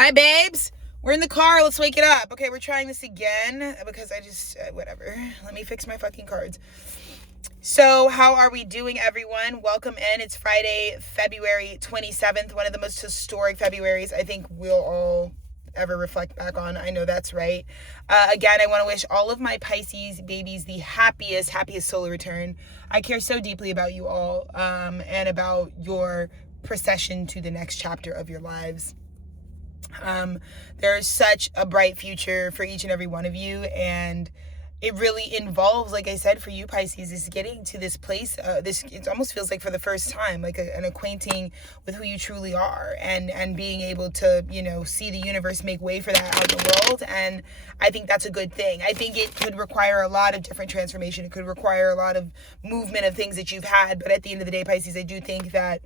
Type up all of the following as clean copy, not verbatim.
Hi, babes. We're in the car. Let's wake it up. Okay, we're trying this again because I just, whatever. Let me fix my fucking cards. So, how are we doing, everyone? Welcome in. It's Friday, February 27th, one of the most historic Februarys I think we'll all ever reflect back on. I know that's right. Again, I want to wish all of my Pisces babies the happiest solar return. I care so deeply about you all and about your procession to the next chapter of your lives. There's such a bright future for each and every one of you, and it really involves, like I said, for you Pisces, is getting to this place. It almost feels like for the first time, like an acquainting with who you truly are, and being able to, see the universe make way for that out in the world. And I think that's a good thing. I think it could require a lot of different transformation. It could require a lot of movement of things that you've had, but at the end of the day, Pisces, I do think that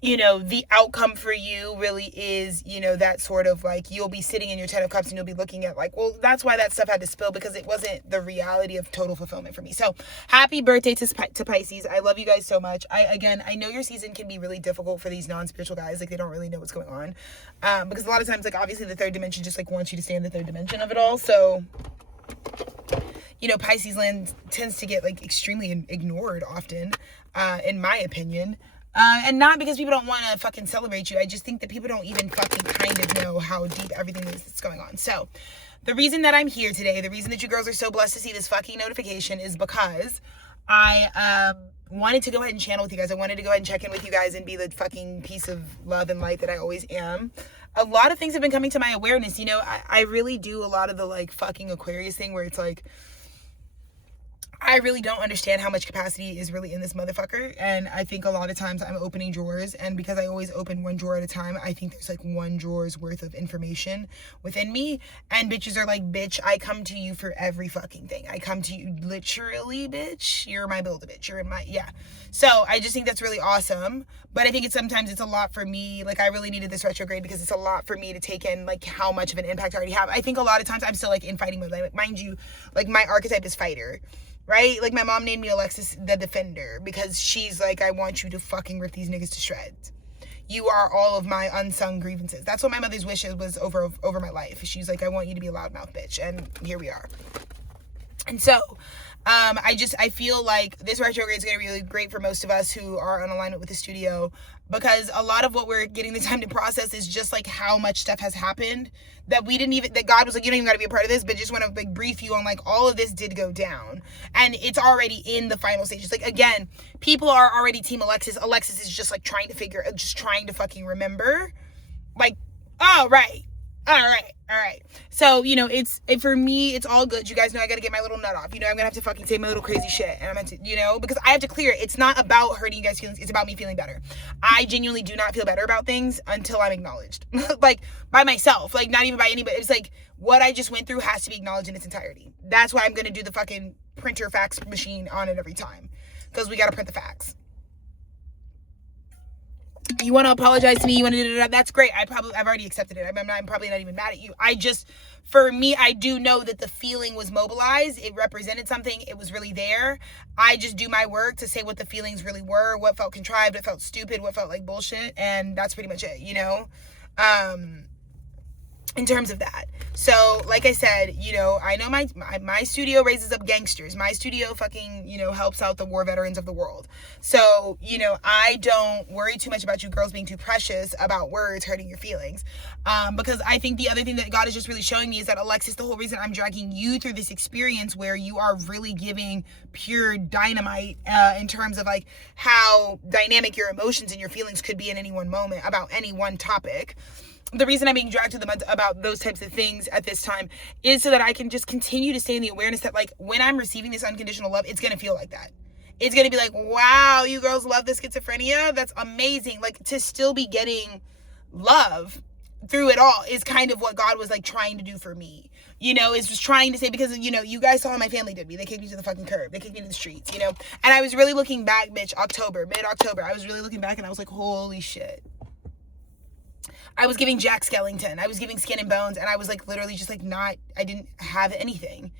the outcome for you really is, that sort of like, you'll be sitting in your 10 of cups and you'll be looking at like, well, that's why that stuff had to spill, because it wasn't the reality of total fulfillment for me. So happy birthday to Pisces. I love you guys so much. I know your season can be really difficult for these non-spiritual guys. Like, they don't really know what's going on. Because a lot of times, like, obviously the third dimension just like wants you to stay in the third dimension of it all. So, Pisces land tends to get like extremely ignored often, in my opinion. And not because people don't want to fucking celebrate you. I just think that people don't even fucking kind of know how deep everything is that's going on. So, the reason that I'm here today, the reason that you girls are so blessed to see this fucking notification, is because I wanted to go ahead and channel with you guys. I wanted to go ahead and check in with you guys and be the fucking piece of love and light that I always am. A lot of things have been coming to my awareness. I really do a lot of the like fucking Aquarius thing where it's like, I really don't understand how much capacity is really in this motherfucker. And I think a lot of times I'm opening drawers, and because I always open one drawer at a time, I think there's like one drawer's worth of information within me. And bitches are like, bitch, I come to you for every fucking thing. I come to you literally, bitch. You're my Build-A-Bitch. You're in my, yeah. So I just think that's really awesome. But I think sometimes it's a lot for me. Like, I really needed this retrograde because it's a lot for me to take in, like, how much of an impact I already have. I think a lot of times I'm still like in fighting mode. Like, mind you, like, my archetype is fighter. Right? Like, my mom named me Alexis the Defender because she's like, I want you to fucking rip these niggas to shreds. You are all of my unsung grievances. That's what my mother's wish was over my life. She's like, I want you to be a loudmouth bitch. And here we are. And so, I feel like this retrograde is going to be really great for most of us who are in alignment with the studio, because a lot of what we're getting the time to process is just like how much stuff has happened that that God was like, you don't even got to be a part of this, but just want to like brief you on like all of this did go down, and it's already in the final stages. Like, again, people are already team Alexis. Alexis is just like trying to fucking remember, like, oh, right. All right. So, for me, it's all good. You guys know I got to get my little nut off. I'm going to have to fucking say my little crazy shit. And I'm going to, because I have to clear it. It's not about hurting you guys' feelings. It's about me feeling better. I genuinely do not feel better about things until I'm acknowledged. Like, by myself. Like, not even by anybody. It's like, what I just went through has to be acknowledged in its entirety. That's why I'm going to do the fucking printer fax machine on it every time. Because we got to print the fax. You want to apologize to me, you want to do that, that's great. I've already accepted it. I'm probably not even mad at you. For me, I do know that the feeling was mobilized. It represented something. It was really there. I just do my work to say what the feelings really were, what felt contrived, what felt stupid, what felt like bullshit, and that's pretty much it, in terms of that. So, like I said, I know my studio raises up gangsters. My studio fucking, helps out the war veterans of the world. So, I don't worry too much about you girls being too precious about words hurting your feelings. Because I think the other thing that God is just really showing me is that, Alexis, the whole reason I'm dragging you through this experience where you are really giving pure dynamite in terms of like how dynamic your emotions and your feelings could be in any one moment about any one topic. The reason I'm being dragged to the mud about those types of things at this time is so that I can just continue to stay in the awareness that, like, when I'm receiving this unconditional love, it's going to feel like that. It's going to be like, wow, you girls love the schizophrenia? That's amazing. Like, to still be getting love through it all is kind of what God was, like, trying to do for me. Is just trying to say, because, you guys saw how my family did me. They kicked me to the fucking curb. They kicked me to the streets, And I was really looking back, bitch, mid-October. I was really looking back and I was like, holy shit. I was giving Jack Skellington. I was giving skin and bones, and I was like literally just like I didn't have anything.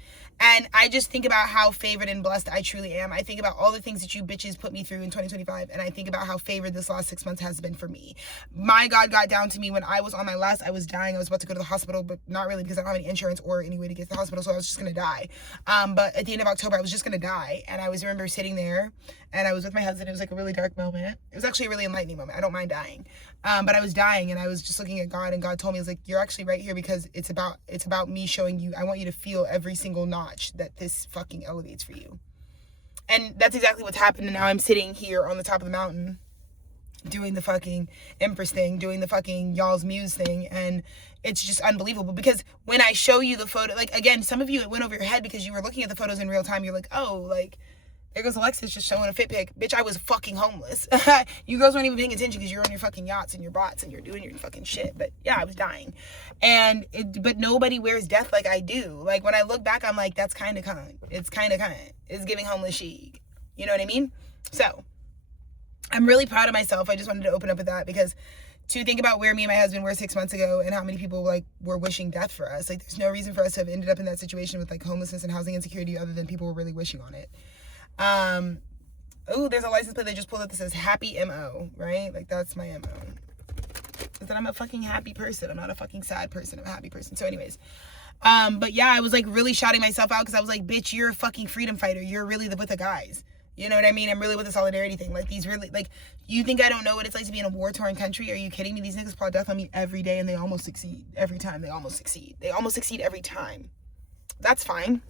And I just think about how favored and blessed I truly am. I think about all the things that you bitches put me through in 2025. And I think about how favored this last 6 months has been for me. My God got down to me when I was on my last. I was dying. I was about to go to the hospital, but not really, because I don't have any insurance or any way to get to the hospital. So I was just going to die. But at the end of October, I was just going to die. And I remember sitting there, and I was with my husband. It was like a really dark moment. It was actually a really enlightening moment. I don't mind dying. But I was dying, and I was just looking at God, and God told me, "He was like, you're actually right here, because it's about me showing you. I want you to feel every single notch that this fucking elevates for you." And that's exactly what's happened. And now I'm sitting here on the top of the mountain doing the fucking Empress thing, doing the fucking y'all's muse thing. And it's just unbelievable, because when I show you the photo, like, again, some of you, it went over your head because you were looking at the photos in real time. You're like, oh, like, there goes Alexis just showing a fit pic. Bitch, I was fucking homeless. You girls weren't even paying attention because you're on your fucking yachts and your bots and you're doing your fucking shit. But yeah, I was dying. But nobody wears death like I do. Like, when I look back, I'm like, that's kind of cunt. It's kind of cunt. It's giving homeless chic. You know what I mean? So, I'm really proud of myself. I just wanted to open up with that, because to think about where me and my husband were 6 months ago and how many people like were wishing death for us. Like, there's no reason for us to have ended up in that situation with like homelessness and housing insecurity other than people were really wishing on it. Oh, there's a license plate they just pulled up that says happy MO, right? Like, that's my MO. Is that I'm a fucking happy person. I'm not a fucking sad person. I'm a happy person. So anyways, but yeah, I was like really shouting myself out, because I was like, bitch, you're a fucking freedom fighter. You're really with the guys. You know what I mean? I'm really with the solidarity thing. Like, these really, like, you think I don't know what it's like to be in a war-torn country? Are you kidding me? These niggas plot death on me every day, and they almost succeed. Every time, they almost succeed. They almost succeed every time. That's fine.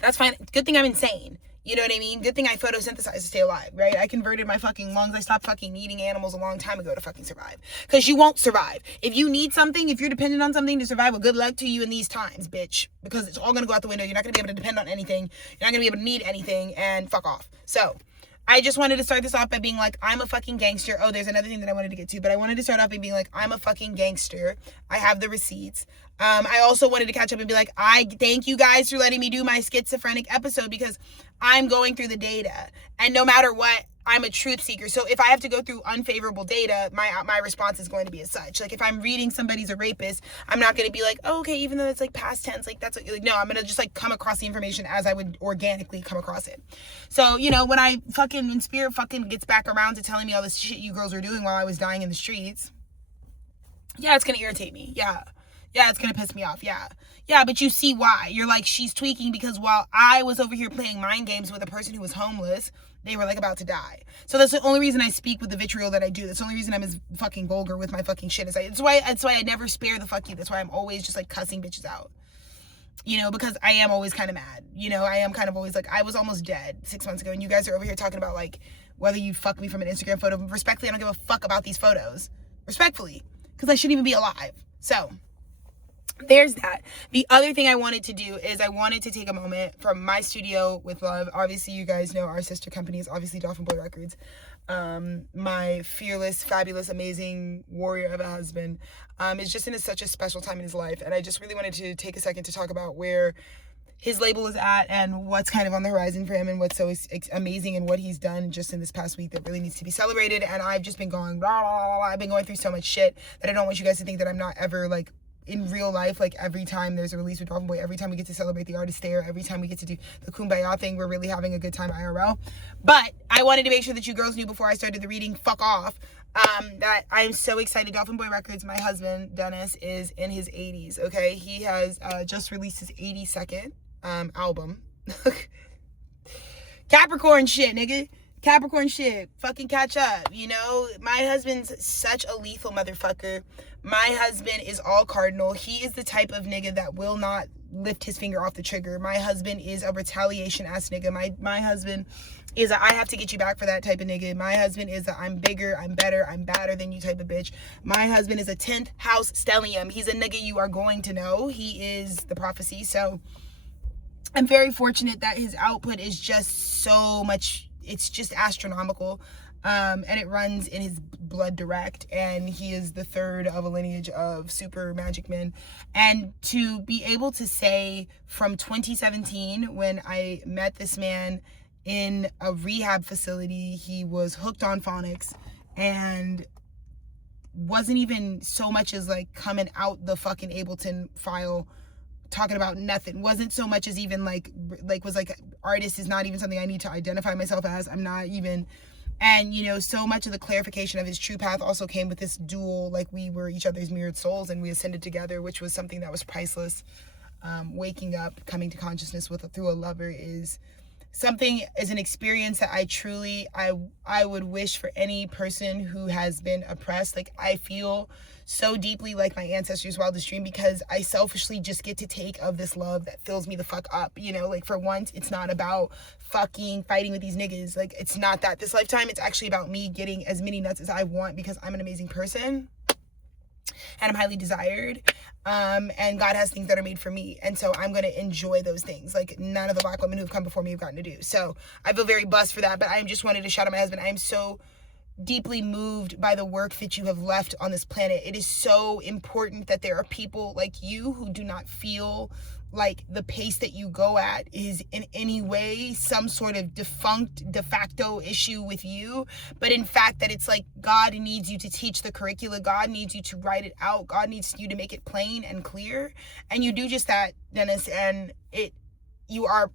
That's fine. Good thing I'm insane. You know what I mean? Good thing I photosynthesize to stay alive, right? I converted my fucking lungs. I stopped fucking eating animals a long time ago to fucking survive. Because you won't survive. If you need something, if you're dependent on something to survive, well, good luck to you in these times, bitch. Because it's all going to go out the window. You're not going to be able to depend on anything. You're not going to be able to need anything, and fuck off. So, I just wanted to start this off by being like, I'm a fucking gangster. Oh, there's another thing that I wanted to get to, but I wanted to start off by being like, I'm a fucking gangster. I have the receipts. I also wanted to catch up and be like, I thank you guys for letting me do my schizophrenic episode, because I'm going through the data, and no matter what, I'm a truth seeker. So if I have to go through unfavorable data, my response is going to be as such. Like, if I'm reading somebody's a rapist, I'm not going to be like, oh, okay, even though it's like past tense, like that's like, no, I'm going to just like come across the information as I would organically come across it. So, you know, when I fucking, when spirit fucking gets back around to telling me all this shit you girls were doing while I was dying in the streets, yeah, it's going to irritate me. Yeah, it's going to piss me off. Yeah, but you see why. You're like, she's tweaking, because while I was over here playing mind games with a person who was homeless, they were like about to die. So that's the only reason I speak with the vitriol that I do. That's the only reason I'm as fucking vulgar with my fucking shit. That's why I never spare the fuck you. That's why I'm always just like cussing bitches out. You know, because I am always kind of mad. You know, I am kind of always like, I was almost dead 6 months ago, and you guys are over here talking about like whether you fuck me from an Instagram photo. Respectfully, I don't give a fuck about these photos. Respectfully. Because I shouldn't even be alive. So, there's that. The other thing I wanted to do is I wanted to take a moment from my studio with love. Obviously, you guys know our sister company is obviously Dolphin Boy Records. My fearless, fabulous, amazing warrior of a husband is just in such a special time in his life. And I just really wanted to take a second to talk about where his label is at and what's kind of on the horizon for him, and what's so amazing and what he's done just in this past week that really needs to be celebrated. And I've just been going, blah, blah, blah, blah. I've been going through so much shit that I don't want you guys to think that I'm not ever like, in real life, like every time there's a release with Dolphin Boy, every time we get to celebrate the artist there, every time we get to do the Kumbaya thing, we're really having a good time IRL. But I wanted to make sure that you girls knew before I started the reading, fuck off, that I'm so excited. Dolphin Boy Records, my husband, Dennis, is in his 80s, okay? He has just released his 82nd album. Capricorn shit, nigga. Capricorn shit. Fucking catch up, you know? My husband's such a lethal motherfucker. My husband is all cardinal. He is the type of nigga that will not lift his finger off the trigger. My husband is a retaliation ass nigga. My husband is a I have to get you back for that type of nigga. My husband is a I'm bigger, I'm better, I'm badder than you type of bitch. My husband is a 10th house stellium. He's a nigga you are going to know. He is the prophecy. So I'm very fortunate that his output is just so much, it's just astronomical. And it runs in his blood direct, and he is the third of a lineage of super magic men. And to be able to say from 2017, when I met this man in a rehab facility, he was hooked on phonics and wasn't even so much as like coming out the fucking Ableton file talking about nothing. Wasn't so much as even like was like, artist is not even something I need to identify myself as. I'm not even. And, you know, so much of the clarification of his true path also came with this dual, like, we were each other's mirrored souls and we ascended together, which was something that was priceless. Waking up, coming to consciousness through a lover is an experience that I would wish for any person who has been oppressed. Like, I feel so deeply like my ancestors' wildest dream, because I selfishly just get to take of this love that fills me the fuck up, you know. Like, for once, it's not about fucking fighting with these niggas. Like, it's not that this lifetime. It's actually about me getting as many nuts as I want, because I'm an amazing person and I'm highly desired, and God has things that are made for me, and so I'm going to enjoy those things like none of the Black women who've come before me have gotten to do. So I feel very blessed for that. But I just wanted to shout out my husband. I am so deeply moved by the work that you have left on this planet. It is so important that there are people like you who do not feel like the pace that you go at is in any way some sort of defunct de facto issue with you, but in fact that it's like God needs you to teach the curricula, God needs you to write it out, God needs you to make it plain and clear, and you do just that, Dennis. And you are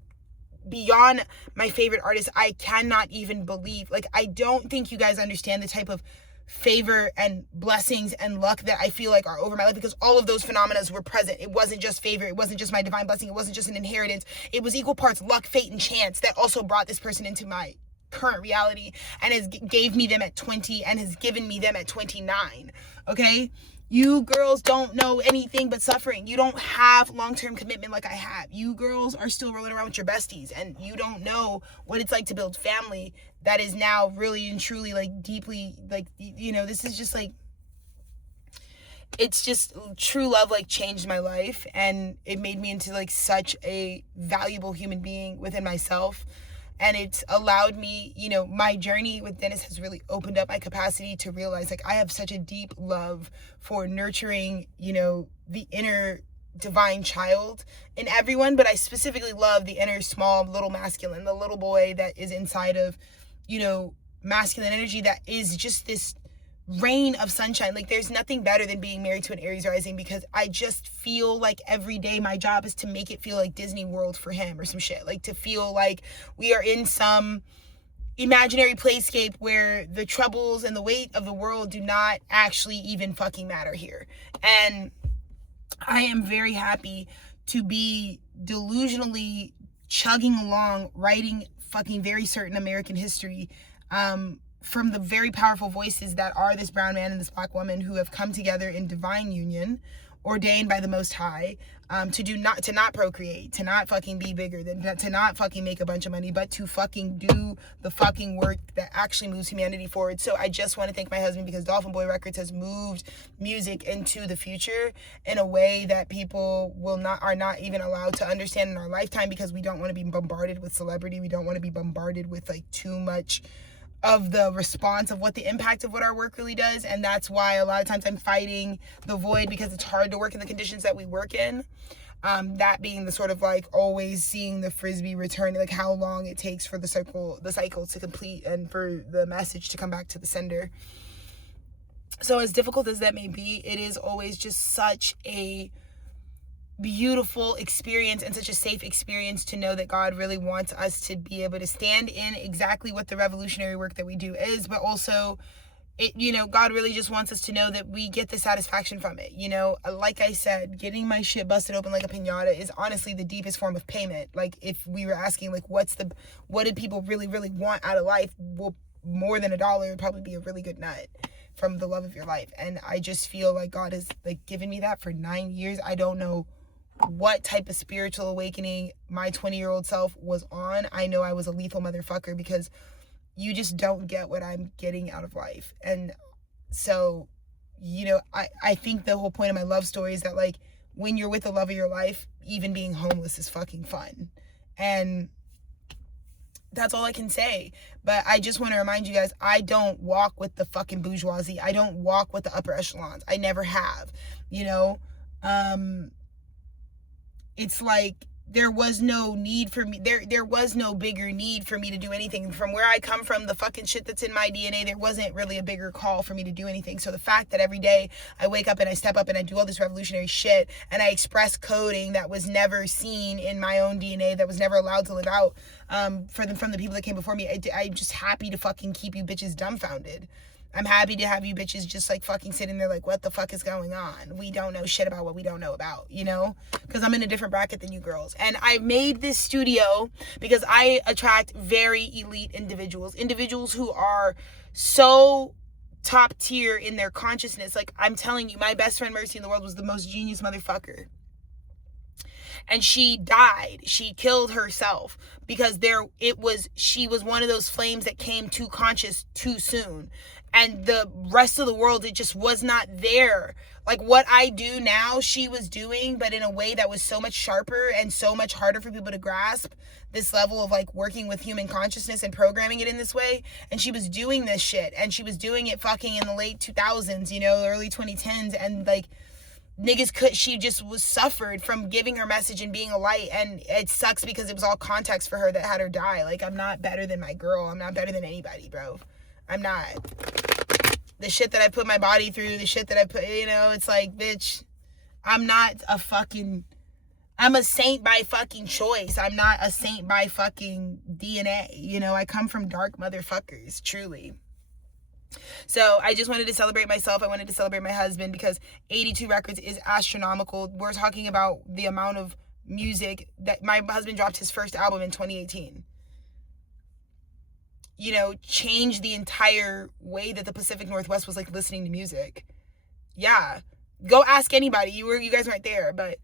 beyond my favorite artist. I cannot even believe, like, I don't think you guys understand the type of favor and blessings and luck that I feel like are over my life, because all of those phenomena were present. It wasn't just favor, it wasn't just my divine blessing, it wasn't just an inheritance, it was equal parts luck, fate, and chance that also brought this person into my current reality, and has gave me them at 20 and has given me them at 29. Okay, you girls don't know anything but suffering. You don't have long-term commitment like I have. You girls are still rolling around with your besties, and you don't know what it's like to build family that is now really and truly, like, deeply, like, you know, this is just like, it's just true love, like, changed my life, and it made me into like such a valuable human being within myself. And it's allowed me, you know, my journey with Dennis has really opened up my capacity to realize, like, I have such a deep love for nurturing, you know, the inner divine child in everyone, but I specifically love the inner small little masculine, the little boy that is inside of, you know, masculine energy that is just this rain of sunshine. Like, there's nothing better than being married to an Aries rising, because I just feel like every day my job is to make it feel like Disney World for him or some shit. Like, to feel like we are in some imaginary playscape where the troubles and the weight of the world do not actually even fucking matter here. And I am very happy to be delusionally chugging along, writing fucking very certain American history, from the very powerful voices that are this brown man and this Black woman who have come together in divine union, ordained by the Most High, to not procreate, to not fucking be bigger than, to not fucking make a bunch of money, but to fucking do the fucking work that actually moves humanity forward. So I just want to thank my husband, because Dolphin Boy Records has moved music into the future in a way that people are not even allowed to understand in our lifetime, because we don't want to be bombarded with celebrity. We don't want to be bombarded with like too much of the response of what the impact of what our work really does. And that's why a lot of times I'm fighting the void, because it's hard to work in the conditions that we work in. That being the sort of like always seeing the frisbee return, like how long it takes for the cycle to complete and for the message to come back to the sender. So as difficult as that may be, it is always just such a beautiful experience and such a safe experience to know that God really wants us to be able to stand in exactly what the revolutionary work that we do is, but also God really just wants us to know that we get the satisfaction from it. You know, like I said, getting my shit busted open like a piñata is honestly the deepest form of payment. Like, if we were asking, like, what did people really, really want out of life? Well, more than $1 would probably be a really good nut from the love of your life. And I just feel like God has, like, given me that for 9 years. I don't know what type of spiritual awakening my 20-year-old self was on. I know I was a lethal motherfucker, because you just don't get what I'm getting out of life. And so, you know, I think the whole point of my love story is that, like, when you're with the love of your life, even being homeless is fucking fun. And that's all I can say. But I just want to remind you guys, I don't walk with the fucking bourgeoisie. I don't walk with the upper echelons. I never have, you know. It's like there was no need for me. There was no bigger need for me to do anything. From where I come from, the fucking shit that's in my DNA, there wasn't really a bigger call for me to do anything. So the fact that every day I wake up and I step up and I do all this revolutionary shit and I express coding that was never seen in my own DNA, that was never allowed to live out from the people that came before me, I'm just happy to fucking keep you bitches dumbfounded. I'm happy to have you bitches just like fucking sitting there like, what the fuck is going on? We don't know shit about what we don't know about, you know? Because I'm in a different bracket than you girls. And I made this studio because I attract very elite individuals who are so top tier in their consciousness. Like, I'm telling you, my best friend Mercy in the world was the most genius motherfucker. And she died. She killed herself because she was one of those flames that came too conscious too soon. And the rest of the world, it just was not there. Like, what I do now, she was doing, but in a way that was so much sharper and so much harder for people to grasp this level of, like, working with human consciousness and programming it in this way. And she was doing this shit. And she was doing it fucking in the late 2000s, you know, early 2010s. And, like, she just was suffered from giving her message and being a light. And it sucks because it was all context for her that had her die. Like, I'm not better than my girl. I'm not better than anybody, bro. I'm not. The shit that I put my body through, the shit that I put, you know, it's like, bitch, I'm a saint by fucking choice. I'm not a saint by fucking DNA. You know, I come from dark motherfuckers, truly. So I just wanted to celebrate myself. I wanted to celebrate my husband because 82 records is astronomical. We're talking about the amount of music that my husband dropped his first album in 2018. You know, changed the entire way that the Pacific Northwest was like listening to music. Yeah. Go ask anybody. You guys weren't there, but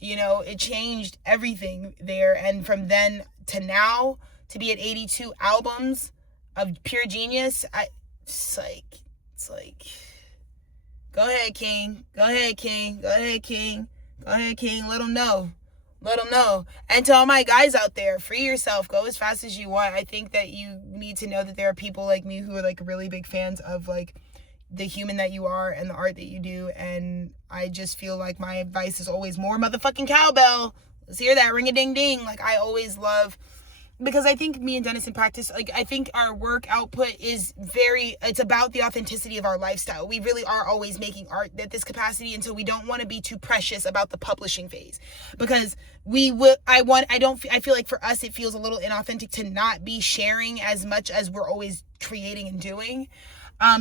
you know, it changed everything there. And from then to now, to be at 82 albums of pure genius, it's like, go ahead, King. Go ahead, King. Go ahead, King. Go ahead, King. Let them know. Let them know. And to all my guys out there, free yourself. Go as fast as you want. I think that you need to know that there are people like me who are like really big fans of like the human that you are and the art that you do. And I just feel like my advice is always more motherfucking cowbell. Let's hear that ring a ding ding. Like, I always love, because I think me and Dennis in practice, like, I think our work output is it's about the authenticity of our lifestyle. We really are always making art at this capacity, and so we don't want to be too precious about the publishing phase, because I feel like for us, it feels a little inauthentic to not be sharing as much as we're always creating and doing.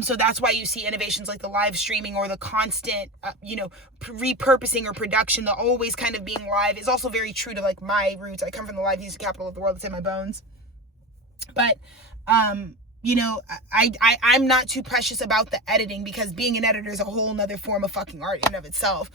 So that's why you see innovations like the live streaming or the constant, repurposing or production, the always kind of being live is also very true to like my roots. I come from the live music capital of the world. It's in my bones. But, I'm not too precious about the editing, because being an editor is a whole nother form of fucking art in and of itself.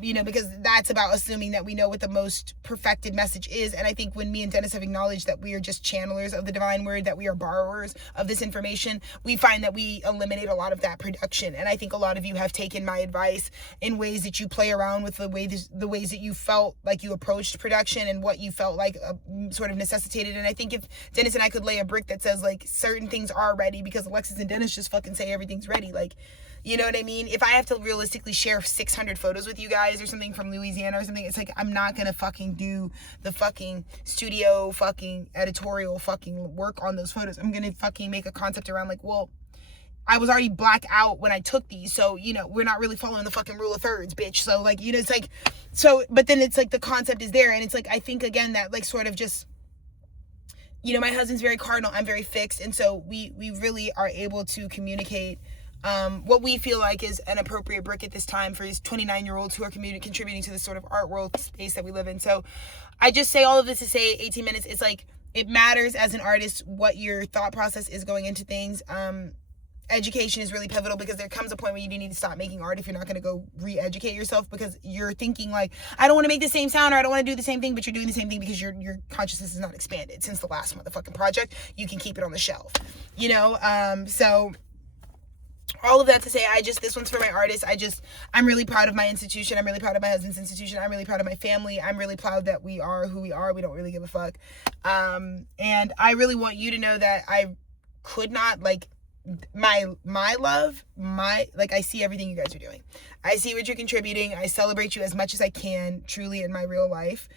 Because that's about assuming that we know what the most perfected message is. And I think when me and Dennis have acknowledged that we are just channelers of the divine word, that we are borrowers of this information, we find that we eliminate a lot of that production. And I think a lot of you have taken my advice in ways that you play around with the ways that you felt like you approached production and what you felt like sort of necessitated. And I think if Dennis and I could lay a brick that says like certain things are ready because Alexis and Dennis just fucking say everything's ready, like, you know what I mean? If I have to realistically share 600 photos with you guys or something from Louisiana or something, it's like, I'm not gonna fucking do the fucking studio fucking editorial fucking work on those photos. I'm gonna fucking make a concept around like, well, I was already black out when I took these, so, we're not really following the fucking rule of thirds, bitch. So, like, it's like, so, but then it's like the concept is there, and it's like, I think, again, that, like, sort of just, my husband's very cardinal, I'm very fixed, and so we really are able to communicate what we feel like is an appropriate brick at this time for these 29-year-olds who are contributing to this sort of art world space that we live in. So I just say all of this to say 18 minutes, it's like, it matters as an artist what your thought process is going into things. Education is really pivotal, because there comes a point where you need to stop making art if you're not going to go re-educate yourself, because you're thinking like, I don't want to make the same sound, or I don't want to do the same thing, but you're doing the same thing because your consciousness is not expanded since the last motherfucking project. You can keep it on the shelf, so all of that to say, this one's for my artists. I'm really proud of my institution. I'm really proud of my husband's institution. I'm really proud of my family. I'm really proud that we are who we are. We don't really give a fuck. And I really want you to know that I could not, like, my love, I see everything you guys are doing. I see what you're contributing. I celebrate you as much as I can, truly, in my real life.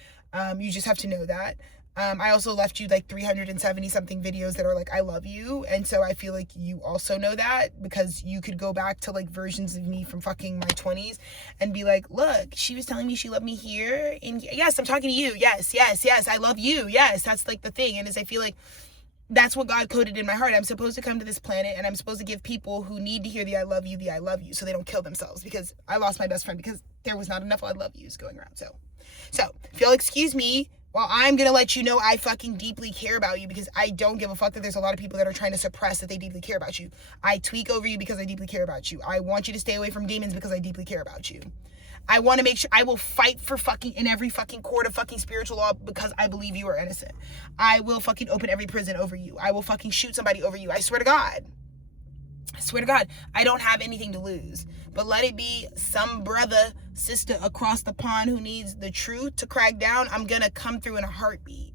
You just have to know that. I also left you like 370 something videos that are like, I love you. And so I feel like you also know that, because you could go back to like versions of me from fucking my 20s and be like, look, she was telling me she loved me here. And yes, I'm talking to you. Yes. I love you. Yes. That's like the thing. And as I feel like that's what God coded in my heart. I'm supposed to come to this planet and I'm supposed to give people who need to hear the I love you, so they don't kill themselves, because I lost my best friend because there was not enough I love yous going around. So if you'll excuse me, well, I'm going to let you know I fucking deeply care about you, because I don't give a fuck that there's a lot of people that are trying to suppress that they deeply care about you. I tweak over you because I deeply care about you. I want you to stay away from demons because I deeply care about you. I want to make sure I will fight for fucking in every fucking court of fucking spiritual law because I believe you are innocent. I will fucking open every prison over you. I will fucking shoot somebody over you. I swear to God. I don't have anything to lose. But let it be some brother, sister across the pond who needs the truth to crack down. I'm going to come through in a heartbeat.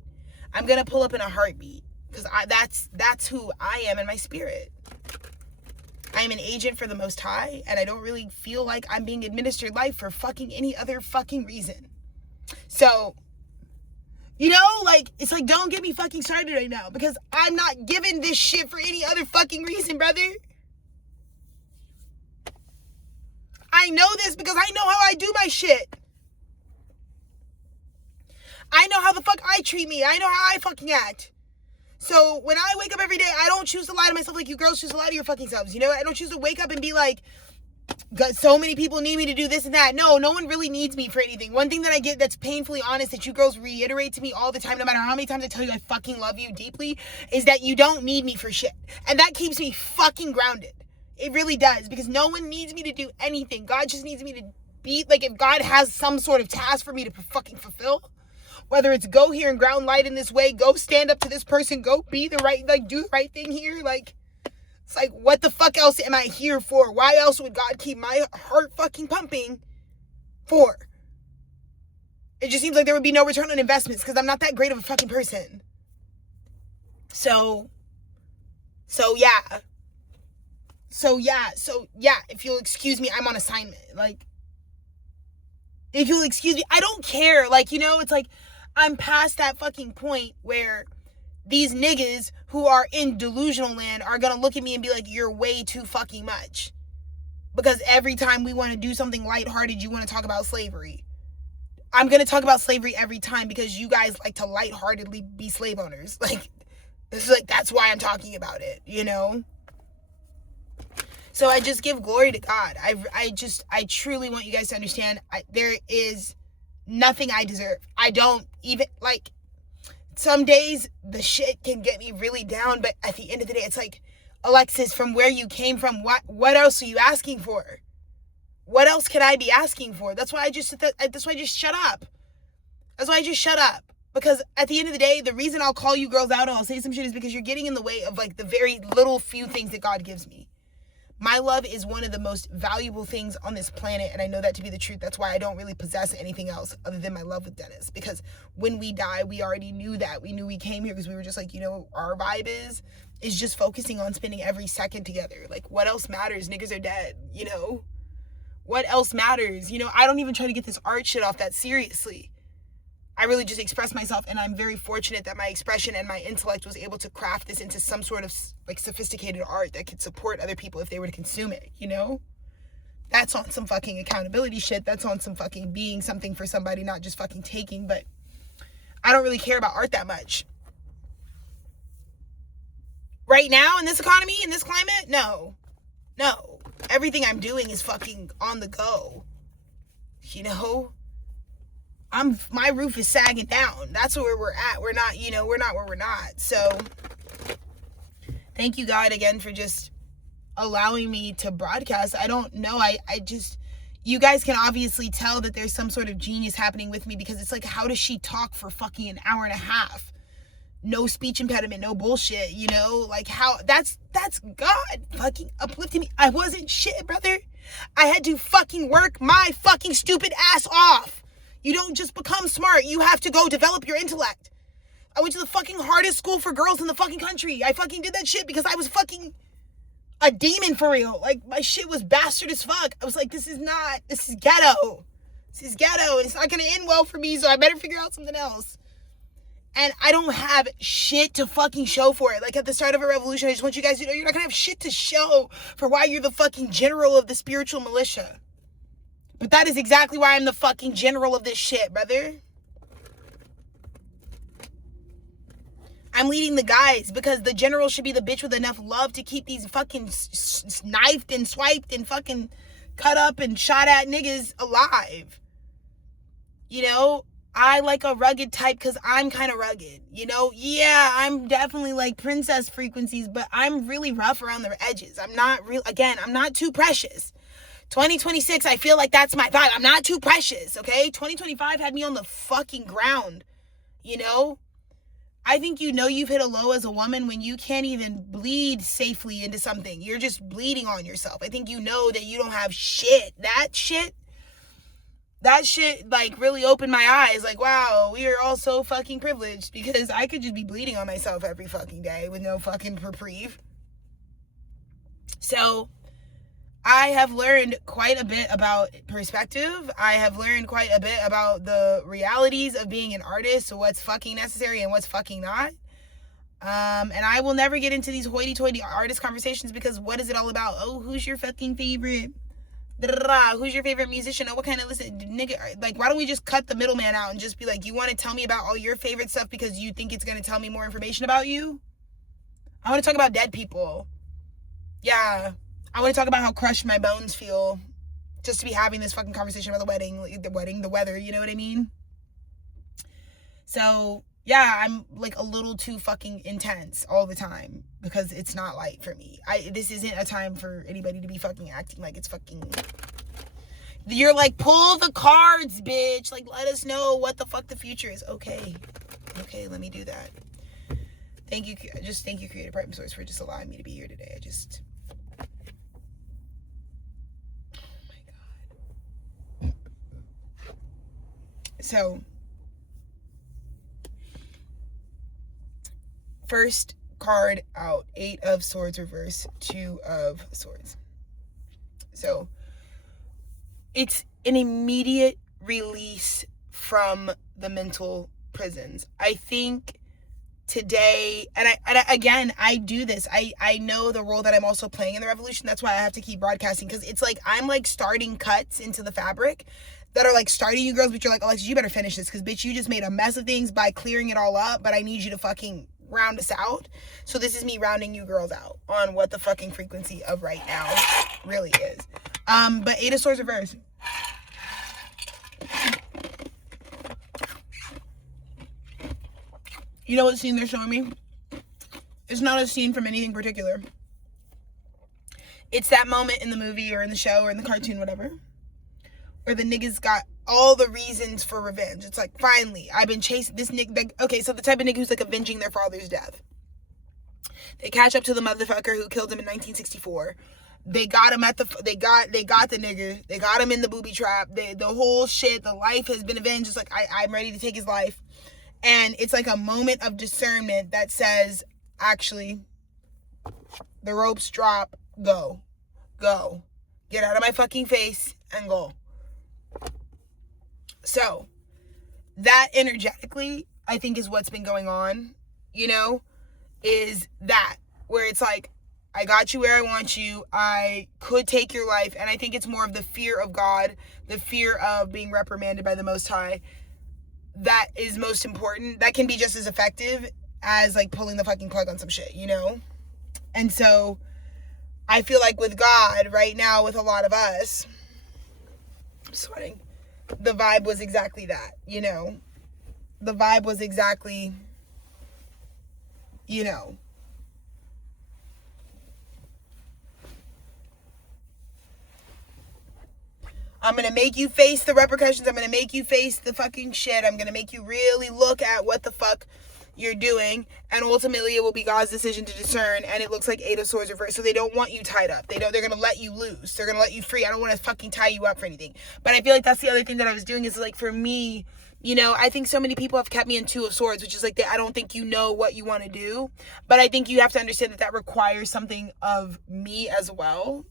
I'm going to pull up in a heartbeat, because that's who I am in my spirit. I am an agent for the Most High, and I don't really feel like I'm being administered life for fucking any other fucking reason. So, you know, like, it's like, don't get me fucking started right now, because I'm not giving this shit for any other fucking reason, brother. I know this because I know how I do my shit. I know how the fuck I treat me. I know how I fucking act. So when I wake up every day, I don't choose to lie to myself like you girls choose to lie to your fucking selves. You know, I don't choose to wake up and be like, God, so many people need me to do this and that. No one really needs me for anything. One thing that I get that's painfully honest that you girls reiterate to me all the time, no matter how many times I tell you I fucking love you deeply, is that you don't need me for shit. And that keeps me fucking grounded. It really does, because no one needs me to do anything. God just needs me to be, like, if God has some sort of task for me to fucking fulfill, whether it's go here and ground light in this way, go stand up to this person, go be the right, like, do the right thing here, like, it's like, what the fuck else am I here for? Why else would God keep my heart fucking pumping for? It just seems like there would be no return on investments, because I'm not that great of a fucking person. So yeah, if you'll excuse me, I'm on assignment. Like, if you'll excuse me, I don't care. Like, you know, it's like, I'm past that fucking point where these niggas who are in delusional land are gonna look at me and be like, you're way too fucking much. Because every time we want to do something lighthearted, you want to talk about slavery. I'm gonna talk about slavery every time, because you guys like to lightheartedly be slave owners. Like, this is like, that's why I'm talking about it, you know? So I just give glory to God. I truly want you guys to understand, there is nothing I deserve. I don't even, like, some days the shit can get me really down, but at the end of the day, it's like, Alexis, from where you came from, what else are you asking for? What else can I be asking for? That's why I just shut up. That's why I just shut up. Because at the end of the day, the reason I'll call you girls out and I'll say some shit is because you're getting in the way of, like, the very little few things that God gives me. My love is one of the most valuable things on this planet, and I know that to be the truth. That's why I don't really possess anything else other than my love with Dennis. Because when we die, we already knew that. We knew we came here because we were just like, you know, our vibe is just focusing on spending every second together. Like, what else matters? Niggas are dead, you know? What else matters? You know, I don't even try to get this art shit off that seriously. I really just express myself, and I'm very fortunate that my expression and my intellect was able to craft this into some sort of, like, sophisticated art that could support other people if they were to consume it, you know? That's on some fucking accountability shit. That's on some fucking being something for somebody, not just fucking taking. But I don't really care about art that much. Right now, in this economy, in this climate, no. Everything I'm doing is fucking on the go, you know? My roof is sagging down. That's where we're at. We're not, you know, we're not where we're not. So thank you, God, again, for just allowing me to broadcast. I don't know. I just, you guys can obviously tell that there's some sort of genius happening with me, because it's like, how does she talk for fucking an hour and a half? No speech impediment, no bullshit, you know? Like, how, that's God fucking uplifting me. I wasn't shit, brother. I had to fucking work my fucking stupid ass off. You don't just become smart. You have to go develop your intellect. I went to the fucking hardest school for girls in the fucking country. I fucking did that shit because I was fucking a demon for real. Like, my shit was bastard as fuck. I was like, this is ghetto. This is ghetto and it's not going to end well for me, so I better figure out something else. And I don't have shit to fucking show for it. Like, at the start of a revolution, I just want you guys to know you're not going to have shit to show for why you're the fucking general of the spiritual militia. But that is exactly why I'm the fucking general of this shit, brother. I'm leading the guys because the general should be the bitch with enough love to keep these fucking knifed and swiped and fucking cut up and shot at niggas alive. You know, I like a rugged type because I'm kind of rugged. You know, yeah, I'm definitely like princess frequencies, but I'm really rough around the edges. I'm not I'm not too precious. 2026, I feel like that's my vibe. I'm not too precious, okay? 2025 had me on the fucking ground, you know? I think you know you've hit a low as a woman when you can't even bleed safely into something. You're just bleeding on yourself. I think you know that you don't have shit. That shit, like, really opened my eyes. Like, wow, we are all so fucking privileged because I could just be bleeding on myself every fucking day with no fucking reprieve. So I have learned quite a bit about perspective. I have learned quite a bit about the realities of being an artist, so what's fucking necessary and what's fucking not. And I will never get into these hoity-toity artist conversations because what is it all about? Oh, who's your fucking favorite? Who's your favorite musician? Oh, what kind of nigga? Like, why don't we just cut the middleman out and just be like, you want to tell me about all your favorite stuff because you think it's going to tell me more information about you? I want to talk about dead people. Yeah. I want to talk about how crushed my bones feel just to be having this fucking conversation about the weather, you know what I mean? So, yeah, I'm like a little too fucking intense all the time because it's not light for me. This isn't a time for anybody to be fucking acting like it's fucking... You're like, pull the cards, bitch. Like, let us know what the fuck the future is. Okay, let me do that. Thank you, Creative Prime Source, for just allowing me to be here today. So, first card out, 8 of Swords reverse, 2 of Swords. So, it's an immediate release from the mental prisons. I think today, and I do this. I know the role that I'm also playing in the revolution. That's why I have to keep broadcasting, because it's like I'm like starting cuts into the fabric that are like starting you girls, but you're like, Alexis, you better finish this because bitch, you just made a mess of things by clearing it all up, but I need you to fucking round us out. So this is me rounding you girls out on what the fucking frequency of right now really is. But 8 of Swords reverse. You know what scene they're showing me? It's not a scene from anything particular. It's that moment in the movie or in the show or in the cartoon, whatever, where the niggas got all the reasons for revenge. It's like, finally, I've been chasing this nigga. Like, okay, so the type of nigga who's like avenging their father's death. They catch up to the motherfucker who killed him in 1964. They got him they got the nigga. They got him in the booby trap. The whole shit, the life has been avenged. It's like, I'm ready to take his life. And it's like a moment of discernment that says, actually, the ropes drop, go. Get out of my fucking face and go. So, that energetically, I think is what's been going on, you know, is that, where it's like, I got you where I want you, I could take your life, and I think it's more of the fear of God, the fear of being reprimanded by the Most High, that is most important. That can be just as effective as, like, pulling the fucking plug on some shit, you know? And so, I feel like with God, right now, with a lot of us, I'm sweating, the vibe was exactly that, you know? The vibe was exactly, you know, I'm going to make you face the repercussions. I'm going to make you face the fucking shit. I'm going to make you really look at what the fuck you're doing. And ultimately, it will be God's decision to discern. And it looks like 8 of Swords reversed. So they don't want you tied up. They're going to let you loose. They're going to let you free. I don't want to fucking tie you up for anything. But I feel like that's the other thing that I was doing is, like, for me, you know, I think so many people have kept me in 2 of Swords, which is like, I don't think you know what you want to do. But I think you have to understand that requires something of me as well,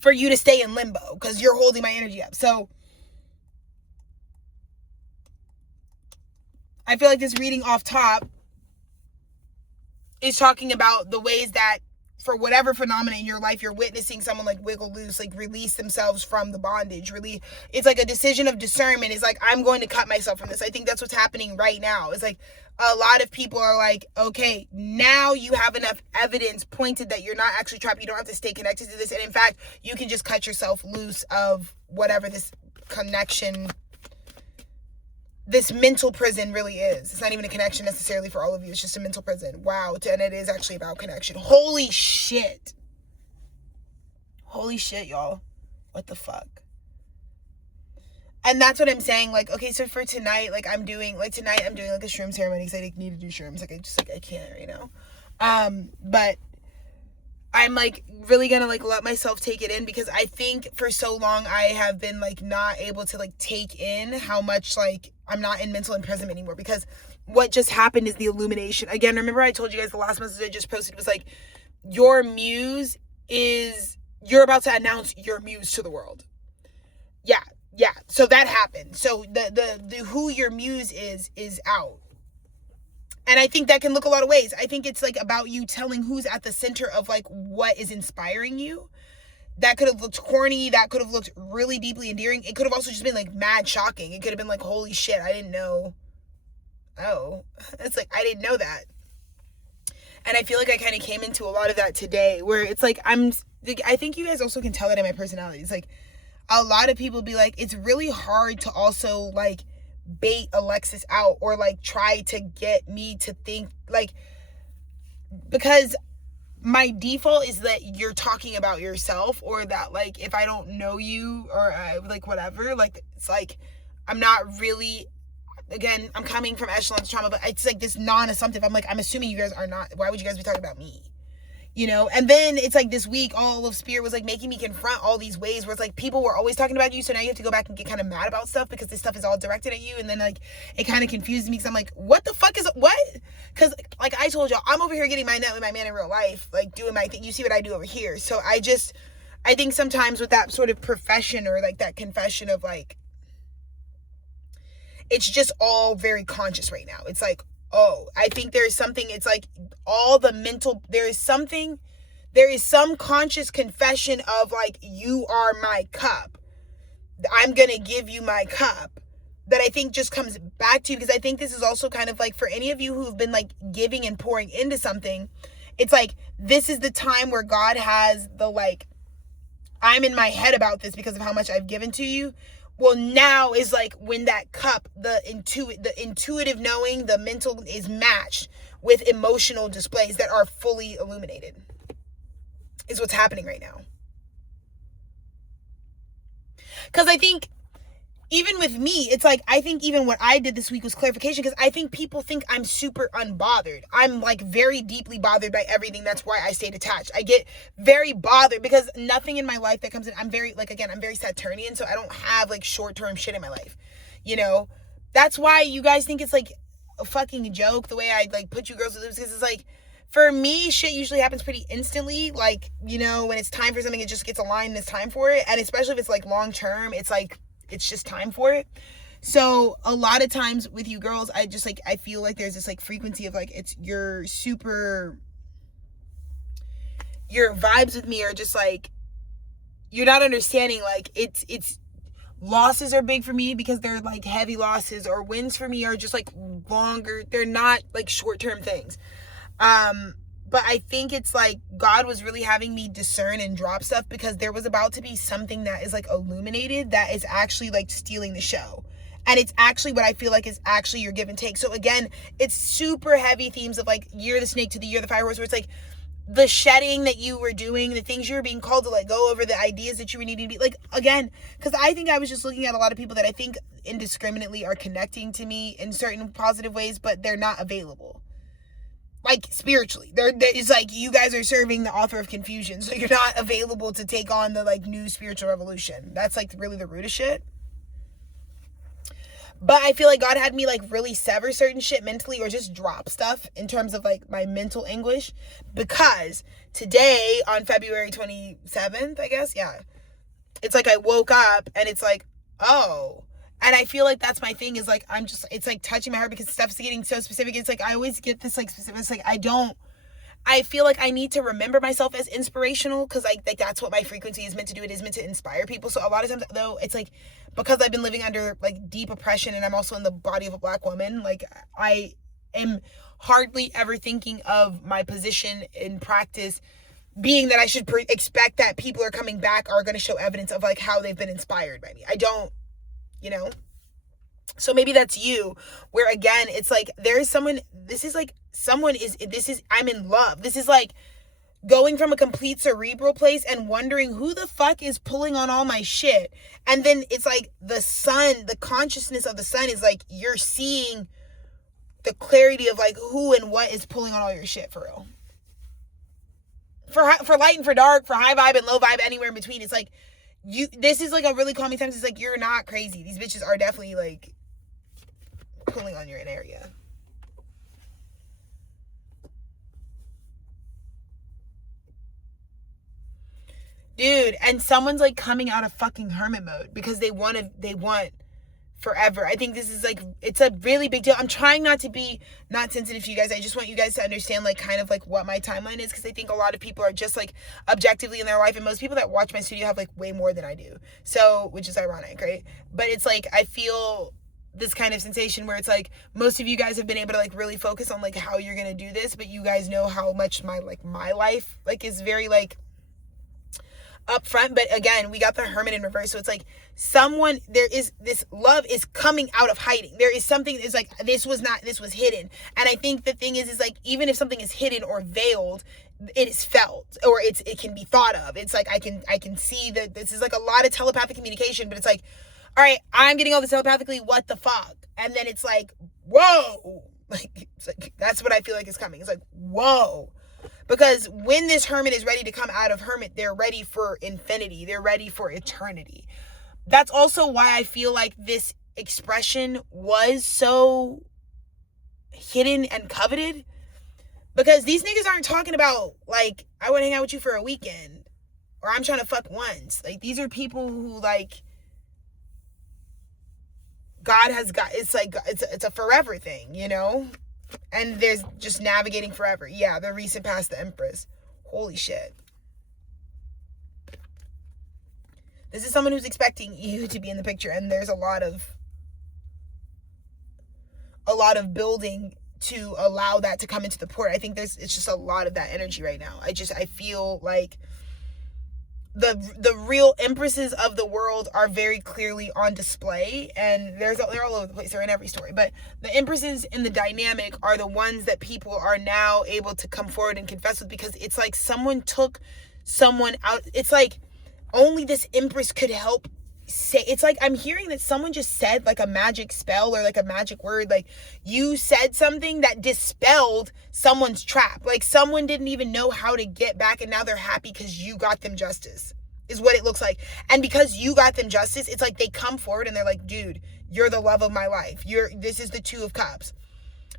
for you to stay in limbo, because you're holding my energy up. So I feel like this reading off top is talking about the ways that for whatever phenomena in your life, you're witnessing someone like wiggle loose, like release themselves from the bondage. Really, it's like a decision of discernment. It's like, I'm going to cut myself from this. I think that's what's happening right now. It's like a lot of people are like, okay, now you have enough evidence pointed that you're not actually trapped. You don't have to stay connected to this. And in fact, you can just cut yourself loose of whatever this connection, this mental prison really is. It's not even a connection necessarily for all of you. It's just a mental prison. Wow. And it is actually about connection. Holy shit. Holy shit, y'all. What the fuck? And that's what I'm saying. Like, okay, so for tonight, like tonight I'm doing like a shroom ceremony because I need to do shrooms. Like, I can't right now. But I'm like really gonna like let myself take it in, because I think for so long I have been like not able to like take in how much like I'm not in mental imprisonment anymore, because what just happened is the illumination. Again, remember I told you guys the last message I just posted was like, you're about to announce your muse to the world. Yeah. So that happened. So the who your muse is out. And I think that can look a lot of ways. I think it's like about you telling who's at the center of like what is inspiring you. That could have looked corny. That could have looked really deeply endearing. It could have also just been like mad shocking. It could have been like, holy shit, I didn't know. Oh, it's like, I didn't know that. And I feel like I kind of came into a lot of that today, where it's like, I think you guys also can tell that in my personality. It's like a lot of people be like, it's really hard to also like bait Alexis out or like try to get me to think like, because my default is that you're talking about yourself, or that like if I don't know you or like whatever, like it's like I'm not really, again, I'm coming from echelons trauma, but it's like this non-assumptive. I'm like, I'm assuming you guys are not. Why would you guys be talking about me? You know? And then it's like this week, all of Spirit was like making me confront all these ways where it's like people were always talking about you, so now you have to go back and get kind of mad about stuff because this stuff is all directed at you. And then like it kind of confused me, because I'm like, what the fuck is what? Because like I told y'all, I'm over here getting my nut with my man in real life, like doing my thing. You see what I do over here. So I think sometimes with that sort of profession or like that confession of like, it's just all very conscious right now. It's like, oh, I think there's something, it's like all the mental, there is some conscious confession of like, you are my cup. I'm going to give you my cup, that I think just comes back to you. Because I think this is also kind of like for any of you who've been like giving and pouring into something, it's like, this is the time where God has the like, I'm in my head about this because of how much I've given to you. Well, now is like when that cup, the intuitive knowing, the mental is matched with emotional displays that are fully illuminated, is what's happening right now. Because I think even with me, it's like, I think even what I did this week was clarification, because I think people think I'm super unbothered. I'm like very deeply bothered by everything. That's why I stayed attached. I get very bothered because nothing in my life that comes in, I'm very, like, again, I'm very Saturnian, so I don't have like short-term shit in my life, you know? That's why you guys think it's like a fucking joke, the way I like put you girls to lose, because it's like, for me, shit usually happens pretty instantly. Like, you know, when it's time for something, it just gets aligned and it's time for it. And especially if it's like long-term, it's like, it's just time for it. So a lot of times with you girls, I just like, I feel like there's this like frequency of like, it's your vibes with me are just like, you're not understanding, like it's losses are big for me because they're like heavy losses, or wins for me are just like longer. They're not like short-term things. But I think it's like God was really having me discern and drop stuff, because there was about to be something that is like illuminated that is actually like stealing the show. And it's actually what I feel like is actually your give and take. So again, it's super heavy themes of like year of the snake to the year of the fire horse, where it's like the shedding that you were doing, the things you were being called to let go over, the ideas that you were needing to be like, again, because I think I was just looking at a lot of people that I think indiscriminately are connecting to me in certain positive ways, but they're not available. Like spiritually, it's like you guys are serving the author of confusion, so you're not available to take on the like new spiritual revolution. That's like really the root of shit. But I feel like God had me like really sever certain shit mentally, or just drop stuff in terms of like my mental anguish, because today on February 27th, I guess, yeah, it's like I woke up and it's like, oh, And I feel like that's my thing, is like, it's like touching my heart because stuff's getting so specific. It's like, I always get this like specific, it's like, I feel like I need to remember myself as inspirational, because like that's what my frequency is meant to do. It is meant to inspire people. So a lot of times, though, it's like, because I've been living under like deep oppression, and I'm also in the body of a Black woman, like I am hardly ever thinking of my position in practice being that I should expect that people are coming back are going to show evidence of like how they've been inspired by me. I don't, you know? So maybe that's you, where again, it's like, there's someone, I'm in love. This is like going from a complete cerebral place and wondering who the fuck is pulling on all my shit. And then it's like the sun, the consciousness of the sun is like, you're seeing the clarity of like who and what is pulling on all your shit, for real. For light and for dark, for high vibe and low vibe, anywhere in between. It's like, this is like a really calming time. It's like, you're not crazy. These bitches are definitely like pulling on your area. Dude, and someone's like coming out of fucking hermit mode because they want forever. I think this is like, it's a really big deal. I'm trying not to be not sensitive to you guys. I just want you guys to understand like kind of like what my timeline is, because I think a lot of people are just like objectively in their life, and most people that watch my studio have like way more than I do. So, which is ironic, right? But it's like, I feel this kind of sensation where it's like, most of you guys have been able to like really focus on like how you're gonna do this, but you guys know how much my life like is very like up front. But again, we got the hermit in reverse. So it's like, there is this love is coming out of hiding. There is something that's like, this was hidden. And I think the thing is like, even if something is hidden or veiled, it is felt, or it can be thought of. It's like, I can see that this is like a lot of telepathic communication, but it's like, all right, I'm getting all this telepathically, what the fuck? And then it's like, whoa, like, it's like, that's what I feel like is coming. It's like, whoa. Because when this hermit is ready to come out of hermit, they're ready for infinity. They're ready for eternity. That's also why I feel like this expression was so hidden and coveted. Because these niggas aren't talking about, like, I want to hang out with you for a weekend, or I'm trying to fuck once. Like, these are people who, like, God has got, it's like, it's a forever thing, you know? And there's just navigating forever. Yeah, the recent past, the Empress. Holy shit. This is someone who's expecting you to be in the picture, and there's a lot of building to allow that to come into the port. I think it's just a lot of that energy right now. I feel like the real empresses of the world are very clearly on display, and they're all over the place. They're in every story. But the empresses in the dynamic are the ones that people are now able to come forward and confess with, because it's like someone took someone out. It's like only this empress could help say. It's like I'm hearing that someone just said like a magic spell or like a magic word. Like you said something that dispelled someone's trap. Like someone didn't even know how to get back, and now they're happy because you got them justice, is what it looks like. And because you got them justice, it's like they come forward and they're like, dude, you're the love of my life. This is the Two of Cups.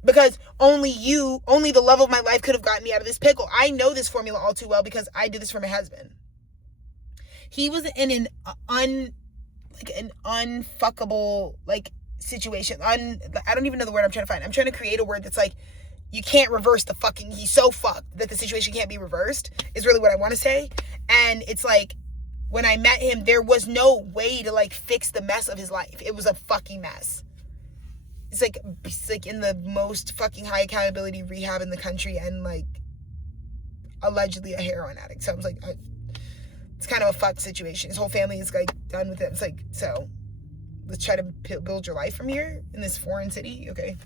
Because only the love of my life could have gotten me out of this pickle. I know this formula all too well because I did this for my husband. He was in an unfuckable like situation. I don't even know the word I'm trying to find. I'm trying to create a word that's like, you can't reverse the fucking, he's so fucked that the situation can't be reversed, is really what I want to say. And it's like, when I met him, there was no way to like fix the mess of his life. It was a fucking mess. It's like in the most fucking high accountability rehab in the country, and like allegedly a heroin addict. So I was like, it's kind of a fucked situation. His whole family is like done with it. It's like, so let's try to build your life from here in this foreign city. Okay.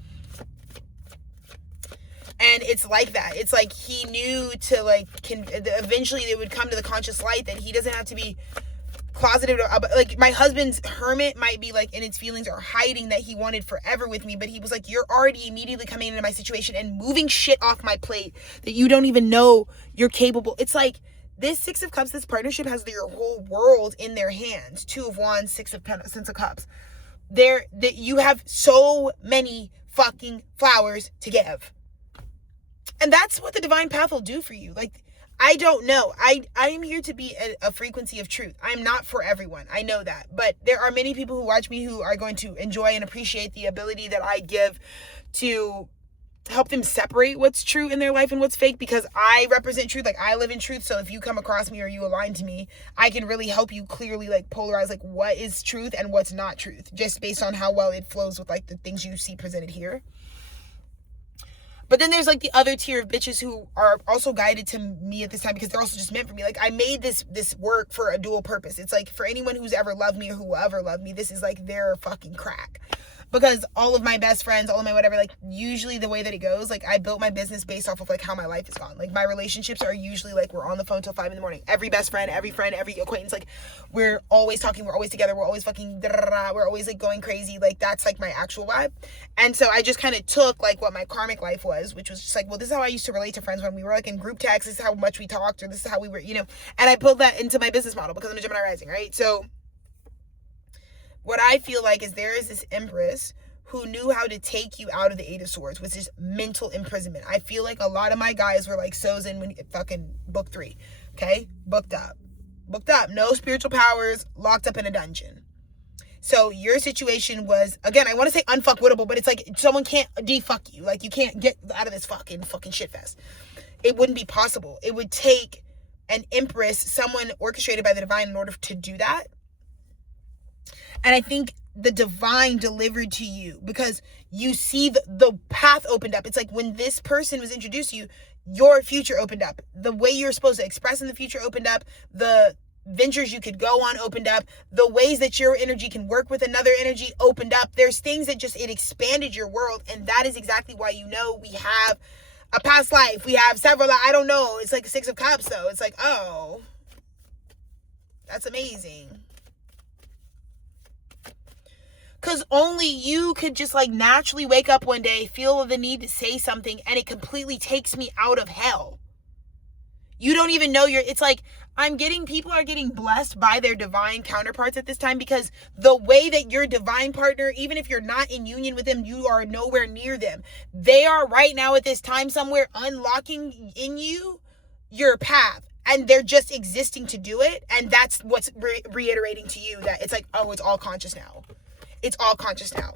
And it's like that. It's like he knew to like, eventually they would come to the conscious light that he doesn't have to be closeted. Like my husband's hermit might be like in its feelings or hiding that he wanted forever with me. But he was like, you're already immediately coming into my situation and moving shit off my plate that you don't even know you're capable. It's like, this Six of Cups, this partnership has your whole world in their hands. Two of Wands, Six of Cups. That you have so many fucking flowers to give. And that's what the divine path will do for you. Like, I don't know. I am here to be a frequency of truth. I'm not for everyone. I know that. But there are many people who watch me who are going to enjoy and appreciate the ability that I give to help them separate what's true in their life and what's fake, because I represent truth. Like, I live in truth. So if you come across me or you align to me, I can really help you clearly like polarize like what is truth and what's not truth, just based on how well it flows with like the things you see presented here. But then there's like the other tier of bitches who are also guided to me at this time because they're also just meant for me. Like, I made this work for a dual purpose. It's like, for anyone who's ever loved me or who will ever love me, this is like their fucking crack. Because all of my best friends, all of my whatever, like, usually the way that it goes, like, I built my business based off of like how my life is gone. Like, my relationships are usually like, we're on the phone till 5 a.m. Every best friend, every acquaintance, like, we're always talking, we're always together, we're always fucking we're always like going crazy. Like, that's like my actual vibe. And so I just kind of took like what my karmic life was, which was just like, well, this is how I used to relate to friends when we were like in group texts. This is how much we talked, or this is how we were, you know. And I pulled that into my business model because I'm a Gemini rising, right? So what I feel like is there is this empress who knew how to take you out of the 8 of Swords, which is mental imprisonment. I feel like a lot of my guys were like Sozin when fucking book 3, okay? Booked up, no spiritual powers, locked up in a dungeon. So your situation was, again, I want to say unfuckwittable, but it's like someone can't defuck you. Like, you can't get out of this fucking shit fest. It wouldn't be possible. It would take an empress, someone orchestrated by the divine, in order to do that. And I think the divine delivered to you because you see the path opened up. It's like when this person was introduced to you, your future opened up. The way you're supposed to express in the future opened up. The ventures you could go on opened up. The ways that your energy can work with another energy opened up. There's things that just, it expanded your world. And that is exactly why, you know, we have a past life. We have several, I don't know. It's like 6 of Cups though. It's like, oh, that's amazing. Because only you could just like naturally wake up one day, feel the need to say something, and it completely takes me out of hell. You don't even know it's like, people are getting blessed by their divine counterparts at this time, because the way that your divine partner, even if you're not in union with them, you are nowhere near them. They are right now at this time somewhere unlocking in you your path. And they're just existing to do it. And that's what's reiterating to you that it's like, oh, it's all conscious now. It's all conscious now.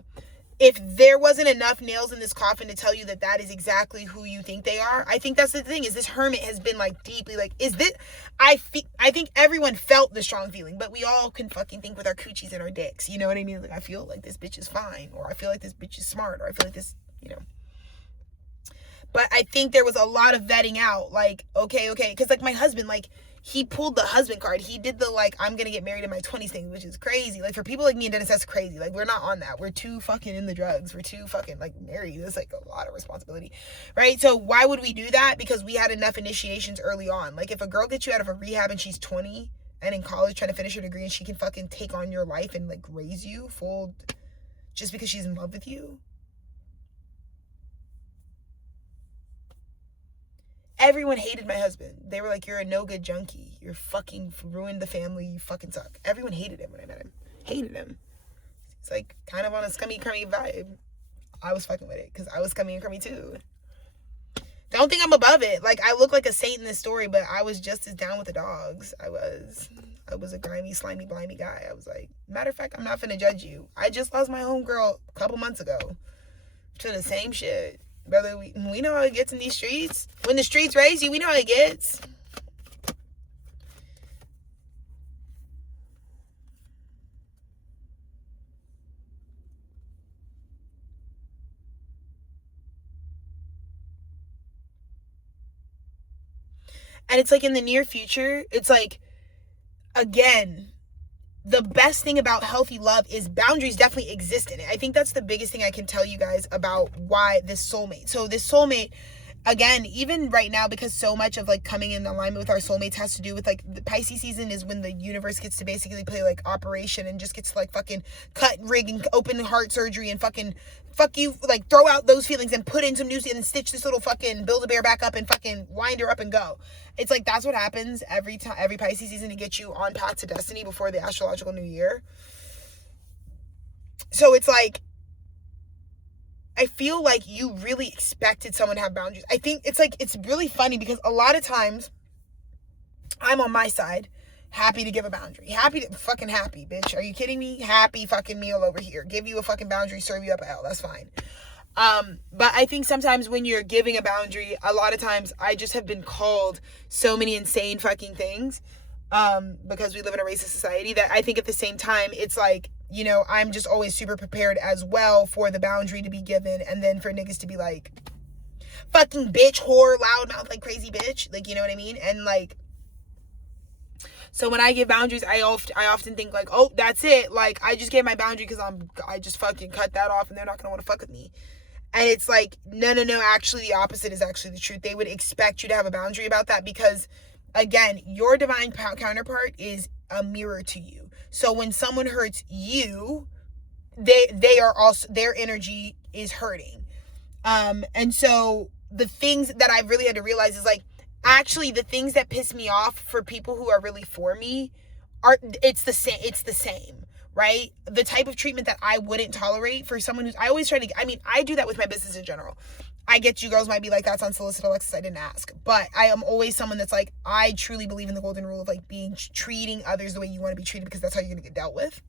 If there wasn't enough nails in this coffin to tell you that that is exactly who you think they are, I think that's the thing, is this hermit has been like deeply like, is this, I think everyone felt the strong feeling, but we all can fucking think with our coochies and our dicks. You know what I mean? Like, I feel like this bitch is fine, or I feel like this bitch is smart, or I feel like this, you know. But I think there was a lot of vetting out, like, okay. Because like my husband, like, he pulled the husband card. He did the, like, I'm going to get married in my 20s thing, which is crazy. Like, for people like me and Dennis, that's crazy. Like, we're not on that. We're too fucking in the drugs. We're too fucking, like, married. It's, like, a lot of responsibility, right? So why would we do that? Because we had enough initiations early on. Like, if a girl gets you out of a rehab and she's 20 and in college trying to finish her degree, and she can fucking take on your life and, like, raise you full just because she's in love with you. Everyone hated my husband. They were like, you're a no-good junkie. You're fucking ruined the family. You fucking suck. Everyone hated him when I met him. Hated him. It's like kind of on a scummy, crummy vibe. I was fucking with it because I was scummy and crummy too. Don't think I'm above it. Like, I look like a saint in this story, but I was just as down with the dogs. I was a grimy, slimy, blimey guy. I was like, matter of fact, I'm not finna judge you. I just lost my homegirl a couple months ago to the same shit. Brother, we know how it gets in these streets. When the streets raise you, we know how it gets. And it's like in the near future, it's like, again, the best thing about healthy love is boundaries definitely exist in it. I think that's the biggest thing I can tell you guys about why this soulmate. So this soulmate, again, even right now, because so much of like coming in alignment with our soulmates has to do with like the Pisces season is when the universe gets to basically play like operation and just gets to like fucking cut, rig, and open heart surgery and fucking fuck you, like throw out those feelings and put in some new and stitch this little fucking Build-A-Bear back up and fucking wind her up and go. It's like, that's what happens every time, every Pisces season, to get you on path to destiny before the astrological new year. So it's like, I feel like you really expected someone to have boundaries. I think it's like, it's really funny because a lot of times I'm on my side. Happy to give a boundary. Fucking happy, bitch. Are you kidding me? Happy fucking meal over here. Give you a fucking boundary, serve you up a hell. That's fine. But I think sometimes when you're giving a boundary, a lot of times I just have been called so many insane fucking things, because we live in a racist society, that I think at the same time, it's like, you know, I'm just always super prepared as well for the boundary to be given, and then for niggas to be like, fucking bitch, whore, loudmouth, like crazy bitch, like, you know what I mean? And like, so when I give boundaries, I often think like, oh, that's it. Like, I just gave my boundary because I just fucking cut that off and they're not going to want to fuck with me. And it's like, no. Actually, the opposite is actually the truth. They would expect you to have a boundary about that because, again, your divine counterpart is a mirror to you. So when someone hurts you, they are also, their energy is hurting. And so the things that I've really had to realize is like, actually, the things that piss me off for people who are really for me it's the same, right? The type of treatment that I wouldn't tolerate for someone who's, I always try to, I mean, I do that with my business in general. I get you girls might be like, that's unsolicited, Alexis, I didn't ask. But I am always someone that's like, I truly believe in the golden rule of like treating others the way you want to be treated, because that's how you're going to get dealt with.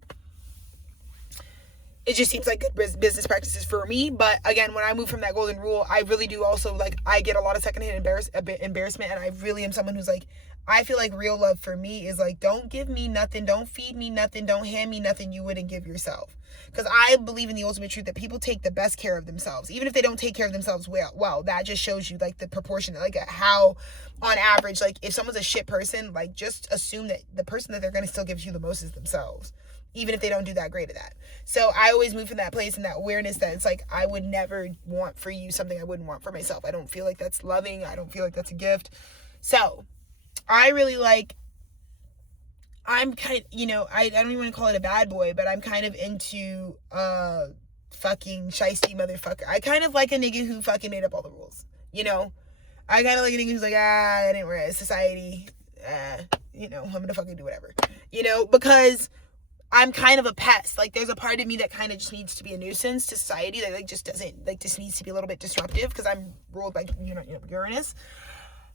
It just seems like good business practices for me. But again, when I move from that golden rule, I really do also, like, I get a lot of secondhand embarrassment. And I really am someone who's like, I feel like real love for me is like, don't give me nothing. Don't feed me nothing. Don't hand me nothing you wouldn't give yourself. Because I believe in the ultimate truth that people take the best care of themselves. Even if they don't take care of themselves well, that just shows you like the proportion, like how on average, like if someone's a shit person, like just assume that the person that they're going to still give you the most is themselves, even if they don't do that great at that. So I always move from that place and that awareness that it's like, I would never want for you something I wouldn't want for myself. I don't feel like that's loving. I don't feel like that's a gift. So I really like, I'm kind of, you know, I don't even want to call it a bad boy, but I'm kind of into fucking shiesty motherfucker. I kind of like a nigga who fucking made up all the rules, you know? I kind of like a nigga who's like, I didn't wear society, you know, I'm gonna fucking do whatever, you know, because I'm kind of a pest. Like, there's a part of me that kind of just needs to be a nuisance to society, that like just doesn't, like, just needs to be a little bit disruptive because I'm ruled by, you know, Uranus.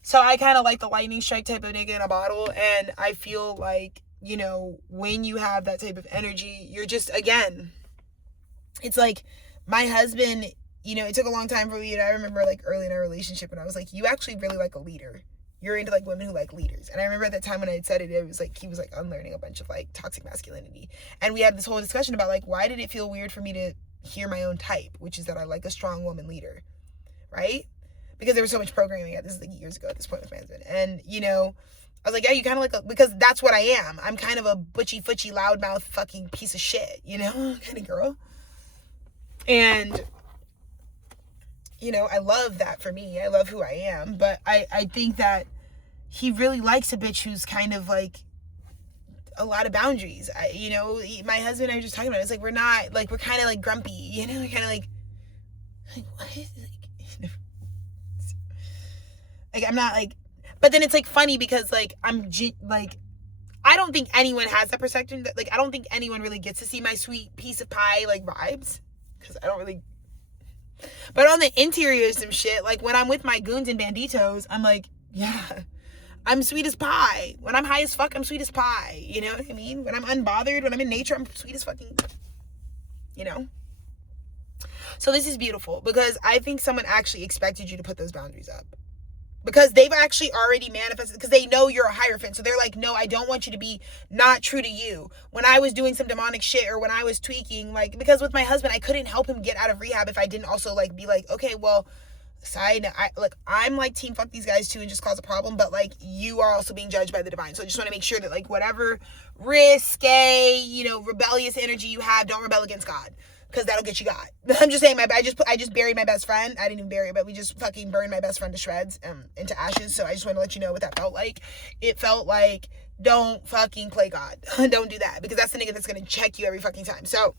So I kind of like the lightning strike type of nigga in a bottle. And I feel like, you know, when you have that type of energy, you're just, again, it's like my husband, you know, it took a long time for me. And I remember like early in our relationship, and I was like, you actually really like a leader. You're into like women who like leaders. And I remember at that time when I had said it, it was like, he was like unlearning a bunch of like toxic masculinity. And we had this whole discussion about like, why did it feel weird for me to hear my own type, which is that I like a strong woman leader, right? Because there was so much programming. This is like years ago at this point with my husband. And, you know, I was like, yeah, you kind of like, because that's what I am. I'm kind of a butchy, futchy, loudmouth fucking piece of shit, you know, kind of girl. And, you know, I love that for me. I love who I am. But I think that he really likes a bitch who's kind of like a lot of boundaries. You know, my husband and I were just talking about it. It's like, we're not, like, we're kind of like grumpy, you know, we're kind of like what is, like, I'm not like, but then it's like funny because like, like, I don't think anyone has that perception. That, like, I don't think anyone really gets to see my sweet piece of pie, like, vibes. Because I don't really, but on the interior of some shit, like when I'm with my goons and banditos, I'm like, yeah, I'm sweet as pie. When I'm high as fuck, I'm sweet as pie. You know what I mean? When I'm unbothered, when I'm in nature, I'm sweet as fucking, you know? So this is beautiful because I think someone actually expected you to put those boundaries up. Because they've actually already manifested, because they know you're a Hierophant. So they're like, no, I don't want you to be not true to you. When I was doing some demonic shit or when I was tweaking, like, because with my husband, I couldn't help him get out of rehab if I didn't also like be like, okay, well, side note, I'm like team fuck these guys too and just cause a problem, but like you are also being judged by the divine. So I just want to make sure that like whatever risque, you know, rebellious energy you have, don't rebel against God. Because that'll get you got. I'm just saying, I just buried my best friend. I didn't even bury her, but we just fucking burned my best friend to shreds, into ashes. So I just want to let you know what that felt like. It felt like, don't fucking play God. Don't do that. Because that's the nigga that's going to check you every fucking time. So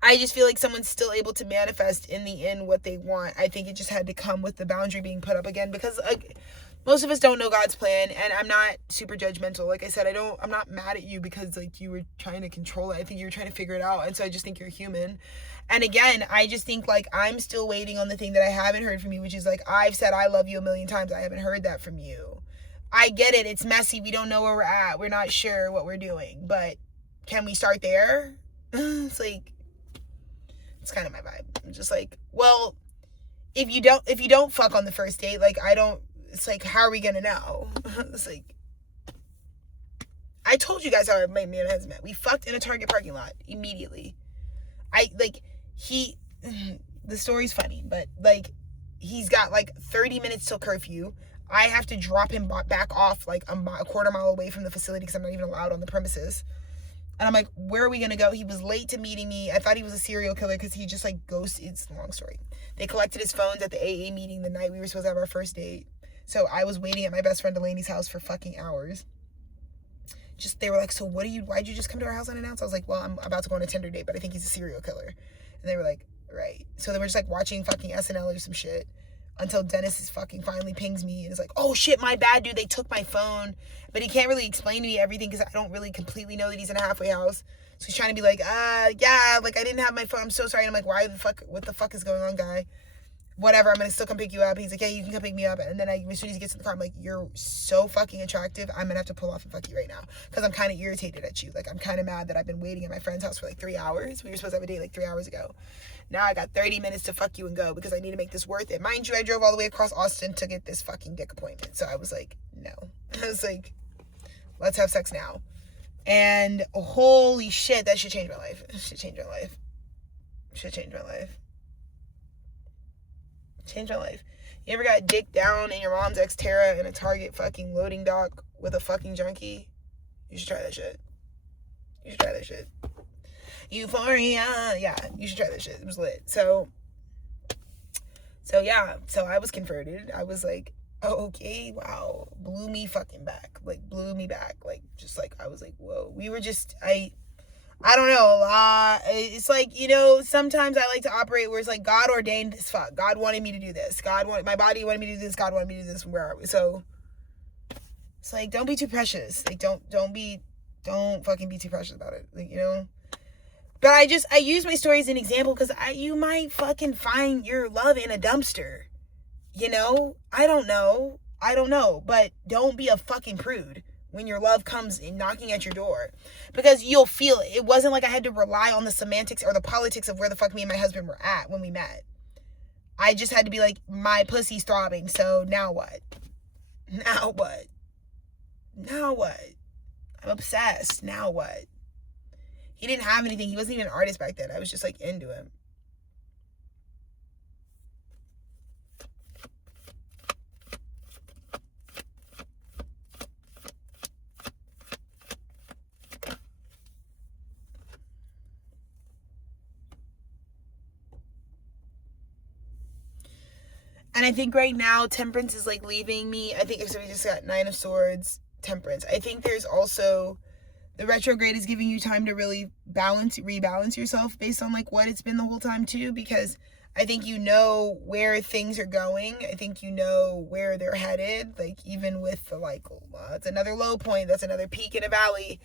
I just feel like someone's still able to manifest in the end what they want. I think it just had to come with the boundary being put up again. Because most of us don't know God's plan, and I'm not super judgmental. Like I said, I'm not mad at you because like you were trying to control it. I think you were trying to figure it out, and so I just think you're human. And again, I just think like I'm still waiting on the thing that I haven't heard from you, which is like, I've said I love you a million times. I haven't heard that from you. I get it. It's messy. We don't know where we're at. We're not sure what we're doing. But can we start there? It's like, it's kind of my vibe. I'm just like, well, if you don't fuck on the first date, like, it's like, how are we gonna know? It's like, I told you guys how me and my husband met. We fucked in a Target parking lot immediately. The story's funny, but like, he's got like 30 minutes till curfew. I have to drop him back off like a quarter mile away from the facility because I'm not even allowed on the premises. And I'm like, where are we going to go? He was late to meeting me. I thought he was a serial killer because he just like ghosted. It's a long story. They collected his phones at the AA meeting the night we were supposed to have our first date. So I was waiting at my best friend Delaney's house for fucking hours. They were like, so why'd you just come to our house unannounced? I was like, well, I'm about to go on a Tinder date, but I think he's a serial killer. And they were like, right. So they were just like watching fucking SNL or some shit until Dennis is fucking finally pings me and is like, oh shit, my bad, dude, they took my phone. But he can't really explain to me everything because I don't really completely know that he's in a halfway house. So he's trying to be like, yeah, like I didn't have my phone, I'm so sorry. And I'm like, what the fuck is going on, guy? Whatever, I'm gonna still come pick you up. And he's like, yeah, you can come pick me up. And then as soon as he gets in the car, I'm like, you're so fucking attractive, I'm gonna have to pull off and fuck you right now. Because I'm kind of irritated at you. Like, I'm kind of mad that I've been waiting at my friend's house for like 3 hours. We were supposed to have a date like 3 hours ago. Now I got 30 minutes to fuck you and go because I need to make this worth it. Mind you, I drove all the way across Austin to get this fucking dick appointment. So I was like, no. I was like, let's have sex now. And holy shit, that should change my life. It should change my life. Should change my life. Change my life. You ever got dick down in your mom's Xterra in a Target fucking loading dock with a fucking junkie? You should try that shit. You should try that shit. Euphoria. Yeah, you should try that shit. It was lit. So yeah. So I was converted. I was like, oh, okay, wow. Blew me fucking back. Like, blew me back. Like, just like, I was like, whoa. We were just, I don't know. It's like, you know, sometimes I like to operate where it's like, God ordained this fuck. God wanted me to do this. My body wanted me to do this. God wanted me to do this. Where are we? So it's like, don't be too precious. Like, don't fucking be too precious about it. Like, you know. But I use my story as an example because you might fucking find your love in a dumpster. You know? I don't know. But don't be a fucking prude when your love comes in knocking at your door. Because you'll feel it. It wasn't like I had to rely on the semantics or the politics of where the fuck me and my husband were at when we met. I just had to be like, my pussy's throbbing, so now what? Now what? I'm obsessed. Now what? He didn't have anything. He wasn't even an artist back then. I was just like into him. And I think right now, Temperance is like leaving me. I think so we just got 9 of Swords, Temperance. I think there's also, the retrograde is giving you time to really rebalance yourself based on like what it's been the whole time too. Because I think you know where things are going. I think you know where they're headed. Like even with the like, it's another low point. That's another peak in a valley.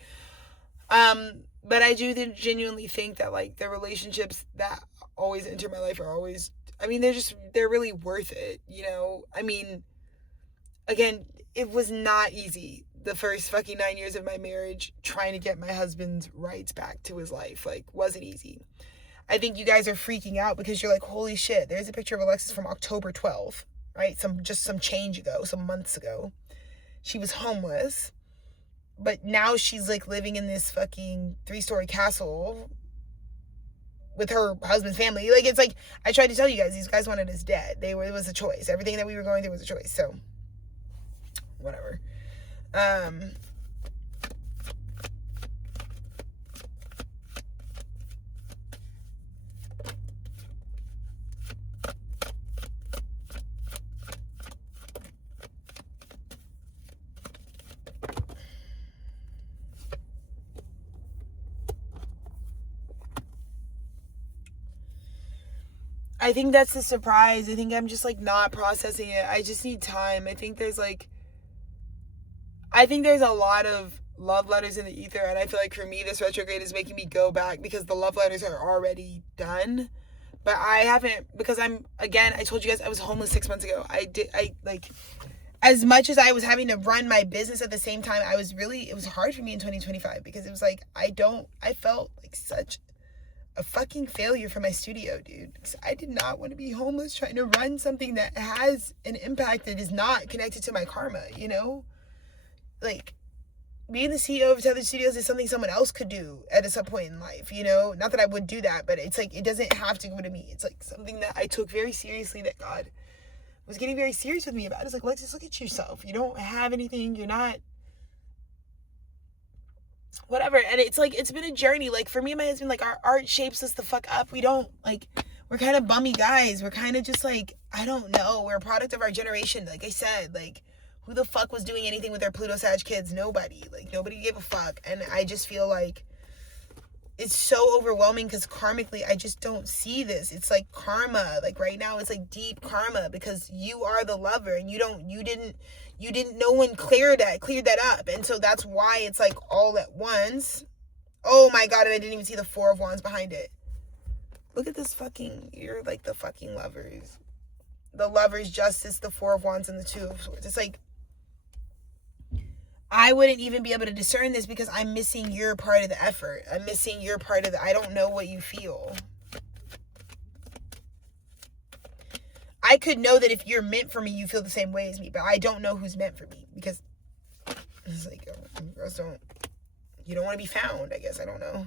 But I do genuinely think that like the relationships that always enter my life are always, I mean, they're really worth it, you know? I mean, again, it was not easy the first fucking 9 years of my marriage trying to get my husband's rights back to his life. Like, wasn't easy. I think you guys are freaking out because you're like, holy shit, there's a picture of Alexis from October 12th, right? Some months ago. She was homeless, but now she's like living in this fucking 3-story castle with her husband's family. Like, it's like, I tried to tell you guys, these guys wanted us dead. It was a choice. Everything that we were going through was a choice. So, whatever. I think that's the surprise. I think I'm just like not processing it. I just need time. I think there's a lot of love letters in the ether, and I feel like for me this retrograde is making me go back because the love letters are already done. But I haven't, because I told you guys I was homeless 6 months ago. as much as I was having to run my business at the same time, it was hard for me in 2025 because it was like, I felt like such a fucking failure for my studio, dude. Because I did not want to be homeless trying to run something that has an impact that is not connected to my karma, you know? Like, being the CEO of Tethered Studios is something someone else could do at some point in life, you know? Not that I would do that, but it's like, it doesn't have to go to me. It's like something that I took very seriously, that God was getting very serious with me about. It's like, let's just look at yourself. You don't have anything. You're not whatever. And it's like, it's been a journey. Like, for me and my husband, like, our art shapes us the fuck up. We don't, like, we're kind of bummy guys. We're kind of just like, I don't know. We're a product of our generation. Like I said, like, who the fuck was doing anything with their Pluto Sag kids? Nobody. Like, nobody gave a fuck. And I just feel like it's so overwhelming because karmically, I just don't see this. It's like karma. Like, right now, it's like deep karma because you are the lover and you didn't, no one cleared that up. And so that's why it's like all at once. Oh my God. And I didn't even see the Four of Wands behind it. Look at this fucking, you're like the fucking lovers. The Lovers, Justice, the Four of Wands, and the Two of Swords. It's like, I wouldn't even be able to discern this because I'm missing your part of the effort. I'm missing your part of I don't know what you feel. I could know that if you're meant for me, you feel the same way as me, but I don't know who's meant for me because it's like, girls you don't want to be found, I guess. I don't know.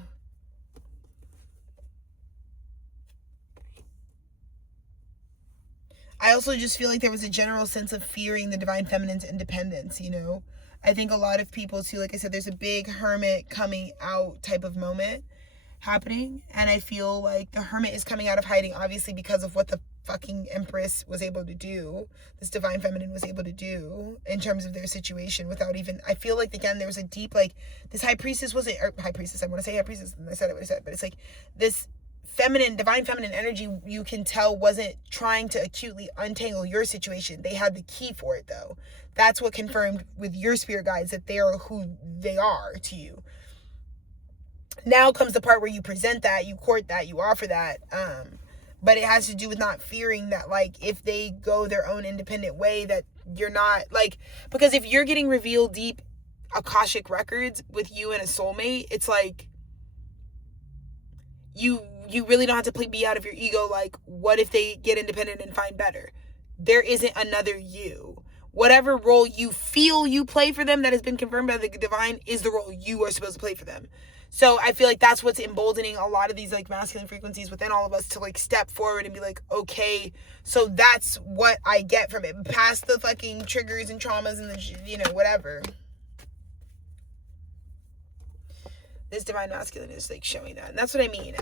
I also just feel like there was a general sense of fearing the divine feminine's independence, you know? I think a lot of people too, like I said, there's a big hermit coming out type of moment happening. And I feel like the hermit is coming out of hiding, obviously, because of what the fucking Empress was able to do. This divine feminine was able to do in terms of their situation without even, I feel like, again, there was a deep, like, this high priestess wasn't, or high priestess, I want to say high priestess, and I said it what I said, but it's like this divine feminine energy, you can tell, wasn't trying to acutely untangle your situation. They had the key for it, though. That's what confirmed with your spirit guides that they are who they are to you. Now comes the part where you present that, you court that, you offer that. But it has to do with not fearing that, like, if they go their own independent way, that you're not, like, because if you're getting revealed deep Akashic records with you and a soulmate, it's like, you really don't have to be out of your ego. Like, what if they get independent and find better? There isn't another you. Whatever role you feel you play for them that has been confirmed by the divine is the role you are supposed to play for them. So I feel like that's what's emboldening a lot of these, like, masculine frequencies within all of us to, like, step forward and be like, okay, so that's what I get from it. Past the fucking triggers and traumas and the, you know, whatever. This divine masculine is, like, showing that. And that's what I mean.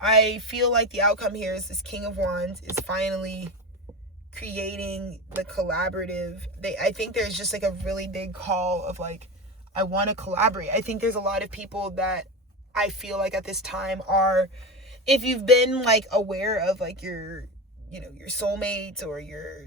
I feel like the outcome here is this King of Wands is finally creating the collaborative. I think there's just, like, a really big call of, like, I want to collaborate. I think there's a lot of people that I feel like at this time are, if you've been, like, aware of, like, your, you know, your soulmates or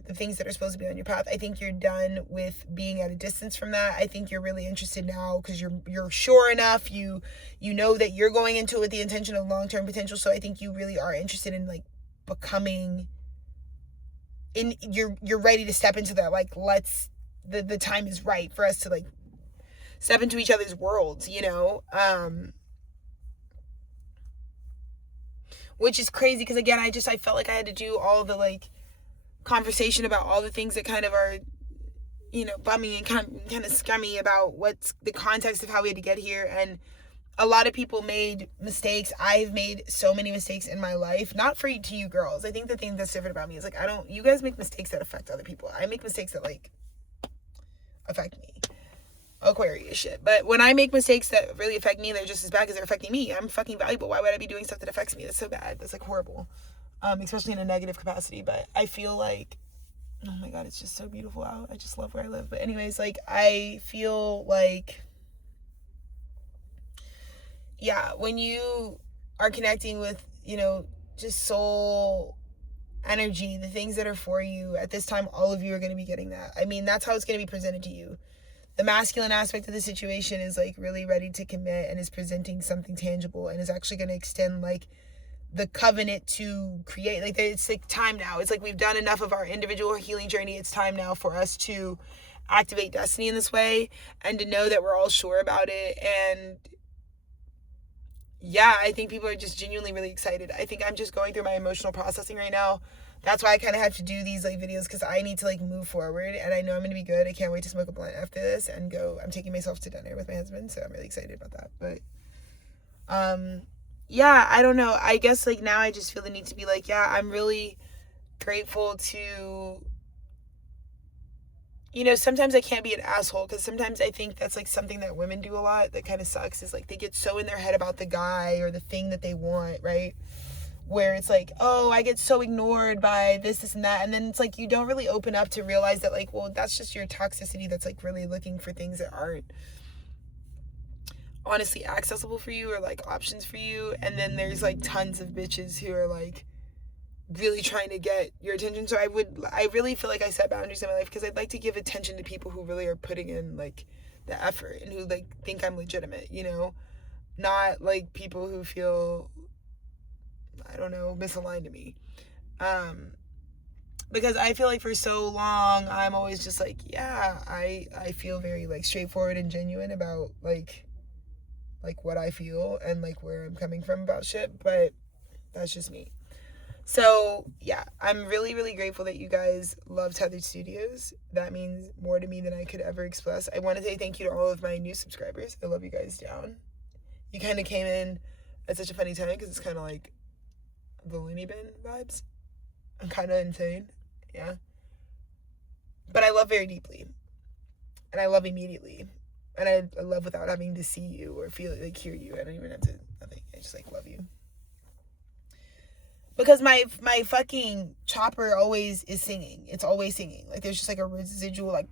the things that are supposed to be on your path, I think you're done with being at a distance from that. I think you're really interested now because you're sure enough. You know that you're going into it with the intention of long-term potential. So I think you really are interested in, like, becoming you're ready to step into that, like, the time is right for us to, like, step into each other's worlds, you know? Which is crazy because, again, I felt like I had to do all the, like, conversation about all the things that kind of are, you know, bummy and kind of scummy about what's the context of how we had to get here. And a lot of people made mistakes. I've made so many mistakes in my life. Not to you girls. I think the thing that's different about me is, like, you guys make mistakes that affect other people. I make mistakes that, like, affect me. Aquarius shit. But when I make mistakes that really affect me, they're just as bad because they're affecting me. I'm fucking valuable. Why would I be doing stuff that affects me? That's so bad. That's, like, horrible. Especially in a negative capacity. But I feel like, oh my God, it's just so beautiful out. I just love where I live. But anyways, like, I feel like, yeah, when you are connecting with, you know, just soul energy, the things that are for you at this time, all of you are going to be getting that. I mean, that's how it's going to be presented to you. The masculine aspect of the situation is, like, really ready to commit and is presenting something tangible and is actually going to extend, like, the covenant to create. Like, it's like time now. It's like we've done enough of our individual healing journey. It's time now for us to activate destiny in this way, and to know that we're all sure about it. And yeah, I think people are just genuinely really excited. I think I'm just going through my emotional processing right now. That's why I kind of have to do these like videos, because I need to like move forward, and I know I'm going to be good. I can't wait to smoke a blunt after this and go. I'm taking myself to dinner with my husband, so I'm really excited about that. But yeah, I don't know. I guess like now I just feel the need to be like, yeah, I'm really grateful to, you know, sometimes I can't be an asshole, because sometimes I think that's like something that women do a lot that kind of sucks, is like they get so in their head about the guy or the thing that they want, right? Where it's like, oh, I get so ignored by this and that. And then it's like you don't really open up to realize that, like, well, that's just your toxicity that's like really looking for things that aren't honestly accessible for you or like options for you. And then there's like tons of bitches who are like really trying to get your attention. So I really feel like I set boundaries in my life, because I'd like to give attention to people who really are putting in like the effort and who like think I'm legitimate, you know, not like people who feel, I don't know, misaligned to me. Because I feel like for so long I'm always just like, yeah, I feel very like straightforward and genuine about like what I feel and like where I'm coming from about shit, but that's just me. So yeah, I'm really, really grateful that you guys love Tethered Studios. That means more to me than I could ever express. I want to say thank you to all of my new subscribers. I love you guys down. You kind of came in at such a funny time, because it's kind of like the loony bin vibes. I'm kind of insane, yeah. But I love very deeply, and I love immediately, and I love without having to see you or feel like hear you. I don't even have to nothing. I just like love you. Because my fucking chopper always is singing. It's always singing. Like there's just like a residual like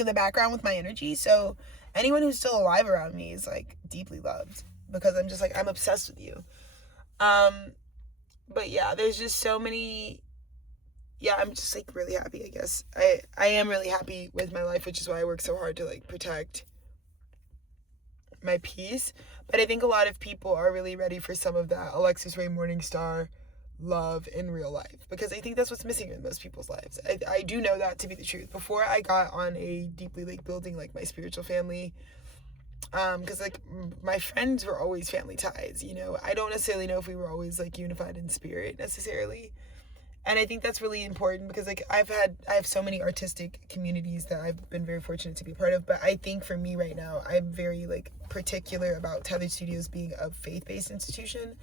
in the background with my energy. So anyone who's still alive around me is like deeply loved, because I'm just like, I'm obsessed with you. But yeah, there's just so many. Yeah, I'm just like really happy, I guess. I am really happy with my life, which is why I work so hard to like protect my peace. But I think a lot of people are really ready for some of that Alexis Ray Morningstar love in real life, because I think that's what's missing in most people's lives. I do know that to be the truth. Before I got on a deeply like building like my spiritual family, because like my friends were always family ties, you know. I don't necessarily know if we were always like unified in spirit necessarily, and I think that's really important, because like I have so many artistic communities that I've been very fortunate to be a part of. But I think for me right now, I'm very like particular about Tethered Studios being a faith-based institution,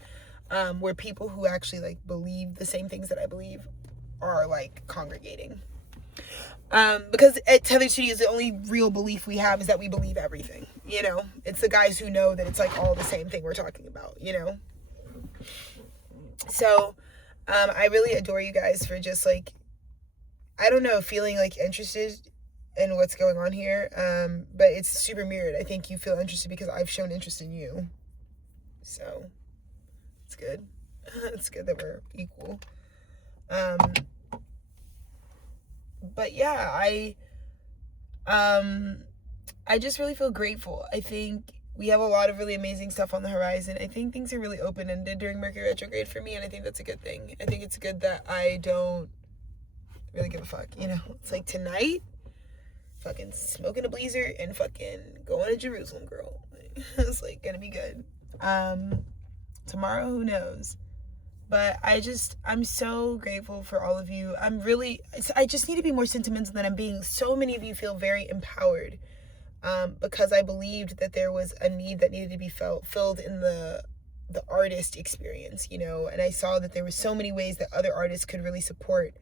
where people who actually like believe the same things that I believe are like congregating. Because at Tethered Studios, the only real belief we have is that we believe everything, you know. It's the guys who know that it's like all the same thing we're talking about, you know. So I really adore you guys for just like, I don't know, feeling like interested in what's going on here. But it's super mirrored. I think you feel interested because I've shown interest in you. So it's good. It's good that we're equal. But yeah, I just really feel grateful. I think we have a lot of really amazing stuff on the horizon. I think things are really open-ended during Mercury retrograde for me, and I think that's a good thing. I think it's good that I don't really give a fuck, you know? It's like tonight, fucking smoking a blazer and fucking going to Jerusalem, girl. It's like gonna be good. Tomorrow, who knows? But I'm so grateful for all of you. I just need to be more sentimental than I'm being. So many of you feel very empowered, because I believed that there was a need that needed to be filled in the artist experience, you know, and I saw that there were so many ways that other artists could really support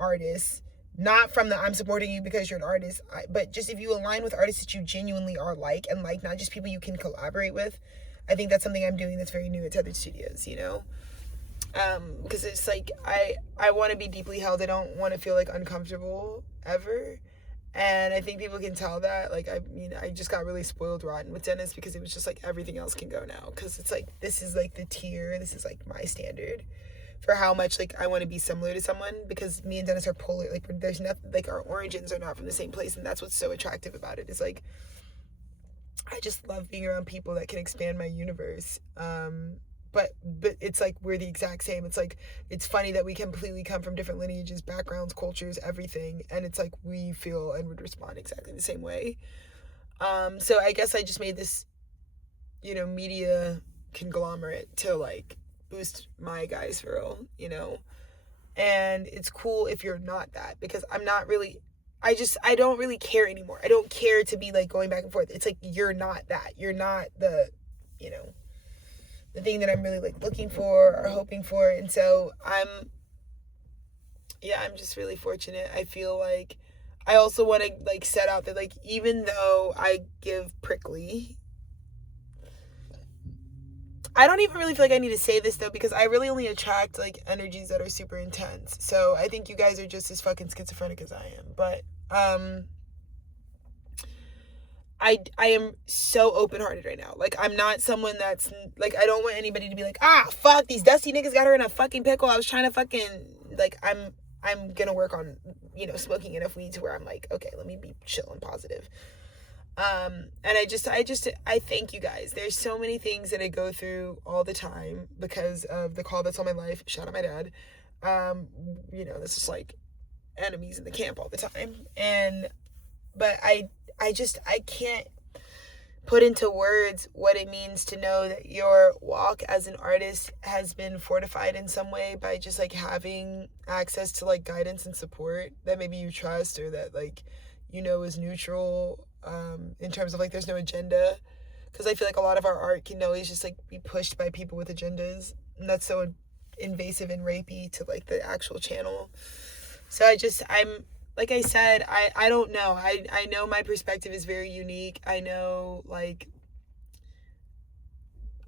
artists, not from the I'm supporting you because you're an artist, but just if you align with artists that you genuinely are like, and like not just people you can collaborate with. I think that's something I'm doing that's very new at Tethered Studios, you know. Because it's like I want to be deeply held. I don't want to feel like uncomfortable ever, and I think people can tell that. Like, I mean, I just got really spoiled rotten with Dennis, because it was just like everything else can go now, because it's like this is like the tier, this is like my standard for how much like I want to be similar to someone, because me and Dennis are polar. Like, there's nothing, like our origins are not from the same place, and that's what's so attractive about it. Is like I just love being around people that can expand my universe, but it's like we're the exact same. It's like, it's funny that we completely come from different lineages, backgrounds, cultures, everything, and it's like we feel and would respond exactly the same way. So I guess I just made this, you know, media conglomerate to like boost my guys for real, you know. And it's cool if you're not that, because I'm not really, I don't really care anymore. I don't care to be like going back and forth. It's like, you're not that. You're not the, you know, the thing that I'm really like looking for or hoping for. And so I'm just really fortunate. I feel like I also want to like set out that like, even though I give prickly, I don't even really feel like I need to say this though, because I really only attract like energies that are super intense. So I think you guys are just as fucking schizophrenic as I am. But I am so open-hearted right now. Like, I'm not someone that's like, I don't want anybody to be like, fuck, these dusty niggas got her in a fucking pickle. I was trying to fucking, like, I'm gonna work on, you know, smoking enough weed to where I'm like, okay, let me be chill and positive. And I thank you guys. There's so many things that I go through all the time because of the call that's on my life. Shout out my dad. You know, this is like enemies in the camp all the time. But I can't put into words what it means to know that your walk as an artist has been fortified in some way by just like having access to like guidance and support that maybe you trust, or that like, you know, is neutral, in terms of like, there's no agenda. Because I feel like a lot of our art can always just like be pushed by people with agendas, and that's so invasive and rapey to like the actual channel. So I'm like I said, I don't know. I know my perspective is very unique. I know, like,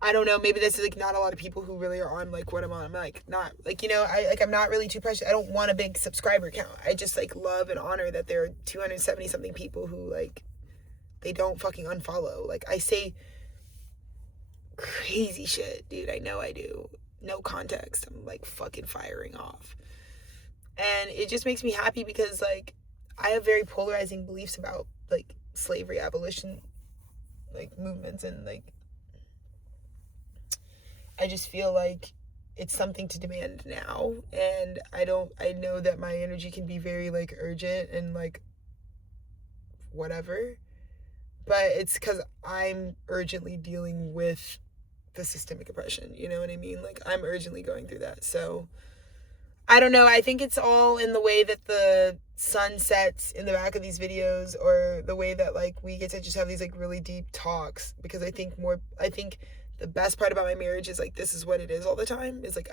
I don't know, maybe this is like not a lot of people who really are on like what I'm on. I'm like, not like, you know, I'm not really too precious. I don't want a big subscriber count. I just like love and honor that there are 270 something people who like, they don't fucking unfollow. Like, I say crazy shit, dude. I know I do. No context. I'm like fucking firing off. And it just makes me happy because like, I have very polarizing beliefs about like slavery abolition, like movements, and like, I just feel like it's something to demand now. And I know that my energy can be very like urgent and like whatever, but it's because I'm urgently dealing with the systemic oppression, you know what I mean? Like, I'm urgently going through that. So I don't know, I think it's all in the way that the sun sets in the back of these videos, or the way that like we get to just have these like really deep talks, because I think the best part about my marriage is like, this is what it is all the time. It's like,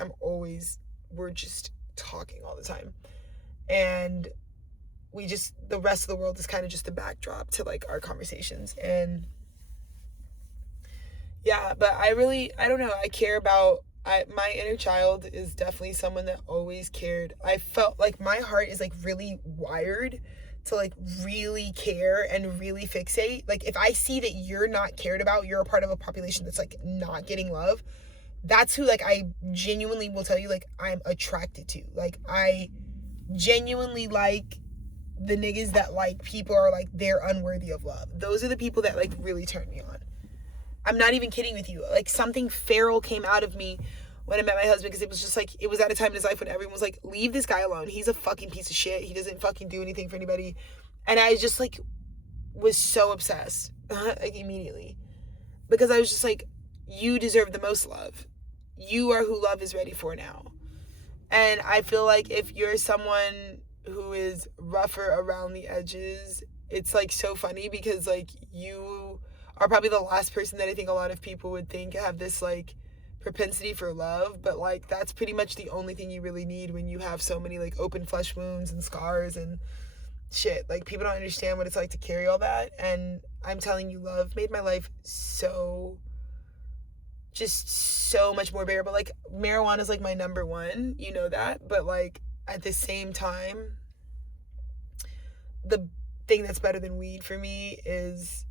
we're just talking all the time. And the rest of the world is kind of just the backdrop to like our conversations. And yeah, but I don't know, I care about, my inner child is definitely someone that always cared. I felt like my heart is like really wired to like really care and really fixate. Like, if I see that you're not cared about, you're a part of a population that's like not getting love, that's who like I genuinely will tell you like I'm attracted to. Like, I genuinely like the niggas that like people are like they're unworthy of love. Those are the people that like really turn me on. I'm not even kidding with you. Like, something feral came out of me when I met my husband, because it was just like, it was at a time in his life when everyone was like, leave this guy alone. He's a fucking piece of shit. He doesn't fucking do anything for anybody. And I just like was so obsessed, like immediately, because I was just like, you deserve the most love. You are who love is ready for now. And I feel like if you're someone who is rougher around the edges, it's like so funny, because like you are probably the last person that I think a lot of people would think have this like propensity for love, but like that's pretty much the only thing you really need when you have so many like open flesh wounds and scars and shit. Like, people don't understand what it's like to carry all that. And I'm telling you, love made my life so much more bearable. Like, marijuana is like my number one, you know that, but like at the same time, the thing that's better than weed for me is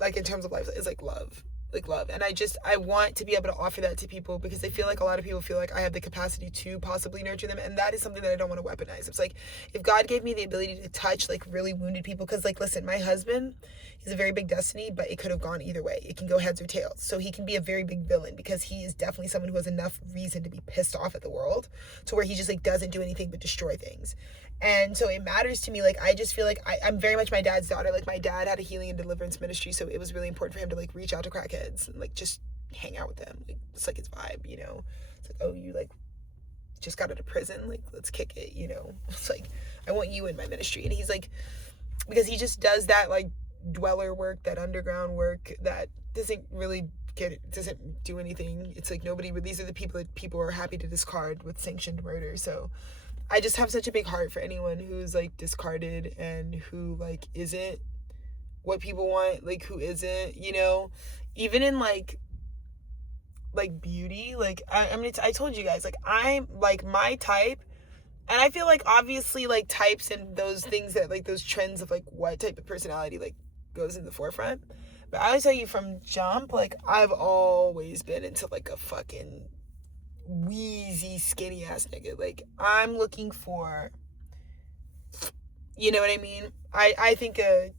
like, in terms of life, is like love. like love. And I want to be able to offer that to people, because I feel like a lot of people feel like I have the capacity to possibly nurture them, and that is something that I don't want to weaponize. It's like, if God gave me the ability to touch like really wounded people, because like, listen, my husband, he's a very big destiny, but it could have gone either way. It can go heads or tails. So he can be a very big villain, because he is definitely someone who has enough reason to be pissed off at the world to where he just like doesn't do anything but destroy things. And so it matters to me. Like, I just feel like I'm very much my dad's daughter. Like, my dad had a healing and deliverance ministry, so it was really important for him to like reach out to crackheads and like just hang out with them. Like, it's like his vibe, you know. It's like, oh, you like just got out of prison, like let's kick it, you know. It's like, I want you in my ministry. And he's like, because he just does that like dweller work, that underground work that doesn't really doesn't do anything. It's like these are the people that people are happy to discard with sanctioned murder. So I just have such a big heart for anyone who's like discarded and who like isn't what people want, like who isn't, you know, even in like beauty. Like, I mean, I told you guys, like, I'm like my type, and I feel like obviously like types and those things that like those trends of like what type of personality like goes in the forefront. But I would tell you from jump, like I've always been into like a fucking wheezy skinny ass nigga. Like, I'm looking for, you know what I mean? I think a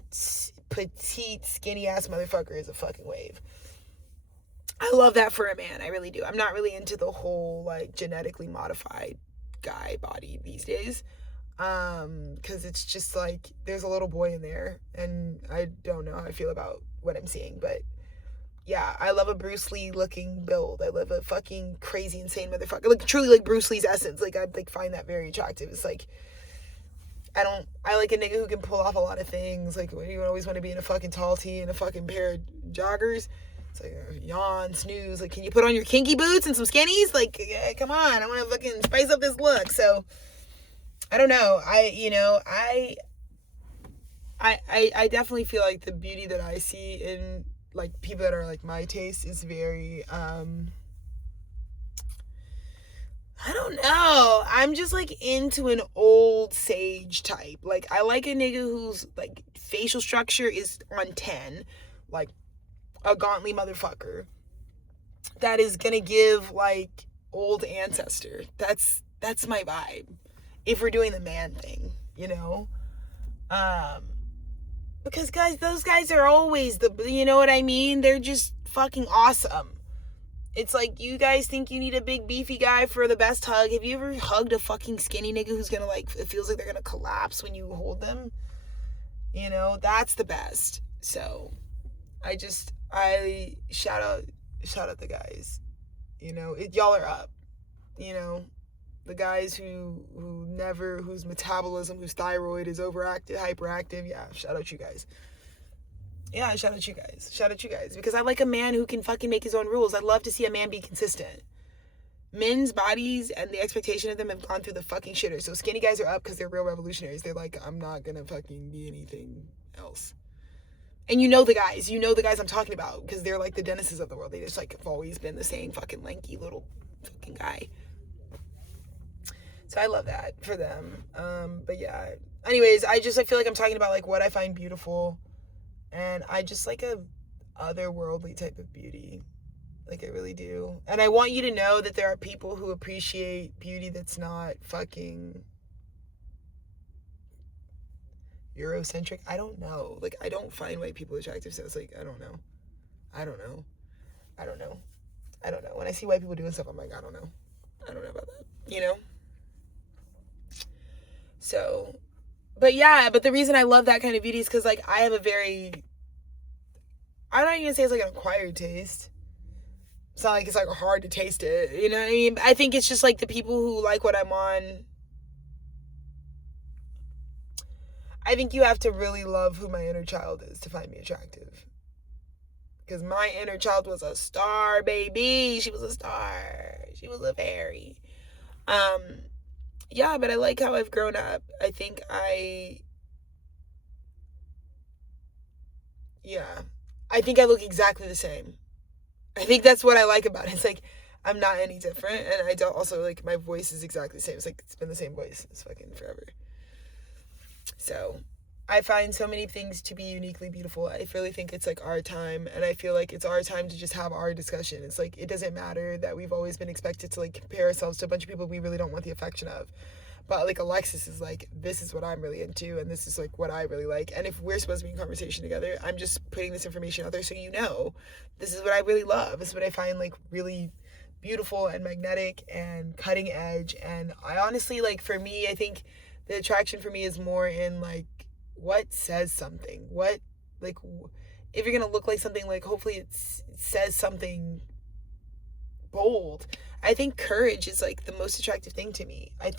petite skinny ass motherfucker is a fucking wave. I love that for a man. I really do. I'm not really into the whole like genetically modified guy body these days, because it's just like there's a little boy in there, and I don't know how I feel about what I'm seeing. But yeah, I love a Bruce Lee looking build. I love a fucking crazy insane motherfucker, like truly like Bruce Lee's essence. Like, I like find that very attractive. It's like, I like a nigga who can pull off a lot of things. Like, you always want to be in a fucking tall tee and a fucking pair of joggers. It's like, yawn, snooze. Like, can you put on your kinky boots and some skinnies? Like, yeah, come on. I want to fucking spice up this look. So, I don't know. I definitely feel like the beauty that I see in, like, people that are, like, my taste is very, I don't know. I'm just, like, into an old sage type. Like, I like a nigga whose, like, facial structure is on 10. Like, a gauntly motherfucker that is gonna give like old ancestor. That's my vibe, if we're doing the man thing, you know. Because guys, those guys are always you know what I mean, they're just fucking awesome. It's like, you guys think you need a big beefy guy for the best hug. Have you ever hugged a fucking skinny nigga who's gonna like, it feels like they're gonna collapse when you hold them? You know, that's the best. So I shout out the guys, you know, y'all are up, you know, the guys whose metabolism, whose thyroid is overactive, hyperactive. Yeah, shout out you guys. Yeah, shout out you guys, because I like a man who can fucking make his own rules. I love to see a man be consistent. Men's bodies and the expectation of them have gone through the fucking shitter. So skinny guys are up because they're real revolutionaries. They're like, I'm not gonna fucking be anything else. And you know the guys I'm talking about, because they're like the Dennises of the world. They just like have always been the same fucking lanky little fucking guy. So I love that for them. But yeah. Anyways, I feel like I'm talking about like what I find beautiful, and I just like a otherworldly type of beauty. Like, I really do. And I want you to know that there are people who appreciate beauty that's not fucking Eurocentric. I don't know. Like, I don't find white people attractive, so it's like, I don't know. When I see white people doing stuff, I'm like, I don't know about that, you know? So, but yeah, but the reason I love that kind of beauty is because, like, I have a very, I'm not even say it's like an acquired taste. It's not like it's like hard to taste it, you know what I mean? I think it's just like the people who like what I'm on. I think you have to really love who my inner child is to find me attractive. Because my inner child was a star, baby. She was a star. She was a fairy. Yeah, but I like how I've grown up. I think I look exactly the same. I think that's what I like about it. It's like, I'm not any different. And I don't also, like, my voice is exactly the same. It's like, it's been the same voice since fucking forever. So, I find so many things to be uniquely beautiful. I really think it's like our time, and I feel like it's our time to just have our discussion. It's like, it doesn't matter that we've always been expected to like compare ourselves to a bunch of people we really don't want the affection of. But like Alexis is like, this is what I'm really into, and this is like what I really like. And if we're supposed to be in conversation together, I'm just putting this information out there so you know, this is what I really love. This is what I find like really beautiful and magnetic and cutting edge. And I honestly, like, for me, I think the attraction for me is more in like what says something. What, like, if you're gonna look like something, like, hopefully it says something bold. I think courage is like the most attractive thing to me. I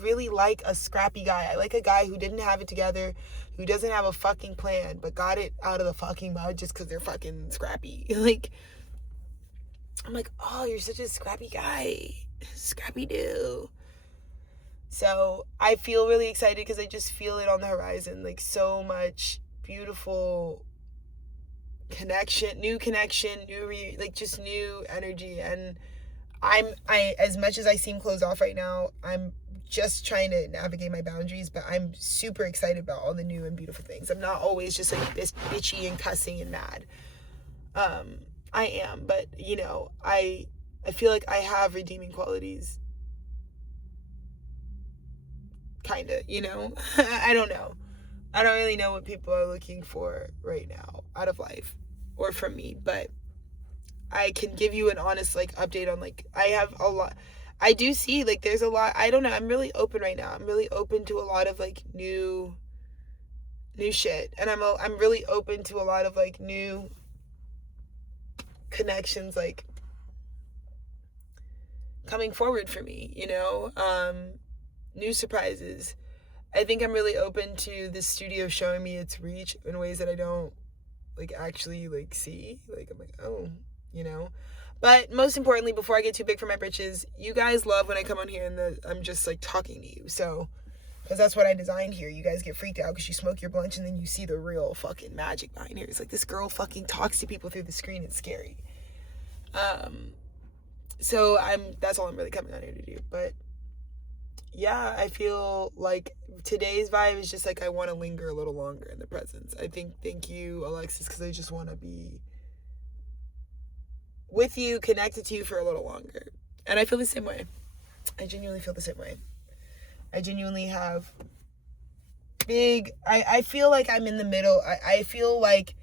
really like a scrappy guy. I like a guy who didn't have it together, who doesn't have a fucking plan, but got it out of the fucking mud just because they're fucking scrappy. Like, I'm like, oh, you're such a scrappy guy. Scrappy dude. So I feel really excited because I just feel it on the horizon. Like, so much beautiful connection, new just new energy. And I as much as I seem closed off right now, I'm just trying to navigate my boundaries, but I'm super excited about all the new and beautiful things. I'm not always just like this bitchy and cussing and mad. I am, but you know, I feel like I have redeeming qualities. Kinda, you know. I don't know. I don't really know what people are looking for right now out of life or from me, but I can give you an honest like update on like, I have a lot. I do see like there's a lot. I don't know. I'm really open right now. I'm really open to a lot of like new shit, and I'm really open to a lot of like new connections like coming forward for me, you know. New surprises. I think I'm really open to the studio showing me its reach in ways that I don't like actually like see. Like, I'm like, oh, you know. But most importantly, before I get too big for my britches, you guys love when I come on here and I'm just like talking to you. So, because that's what I designed here. You guys get freaked out because you smoke your blunt and then you see the real fucking magic behind here. It's like this girl fucking talks to people through the screen. It's scary. So that's all I'm really coming on here to do. But yeah, I feel like today's vibe is just like I want to linger a little longer in the presence. I think, thank you, Alexis, because I just want to be with you, connected to you for a little longer. And I feel the same way. I genuinely feel the same way. I genuinely have I feel like I'm in the middle. I feel like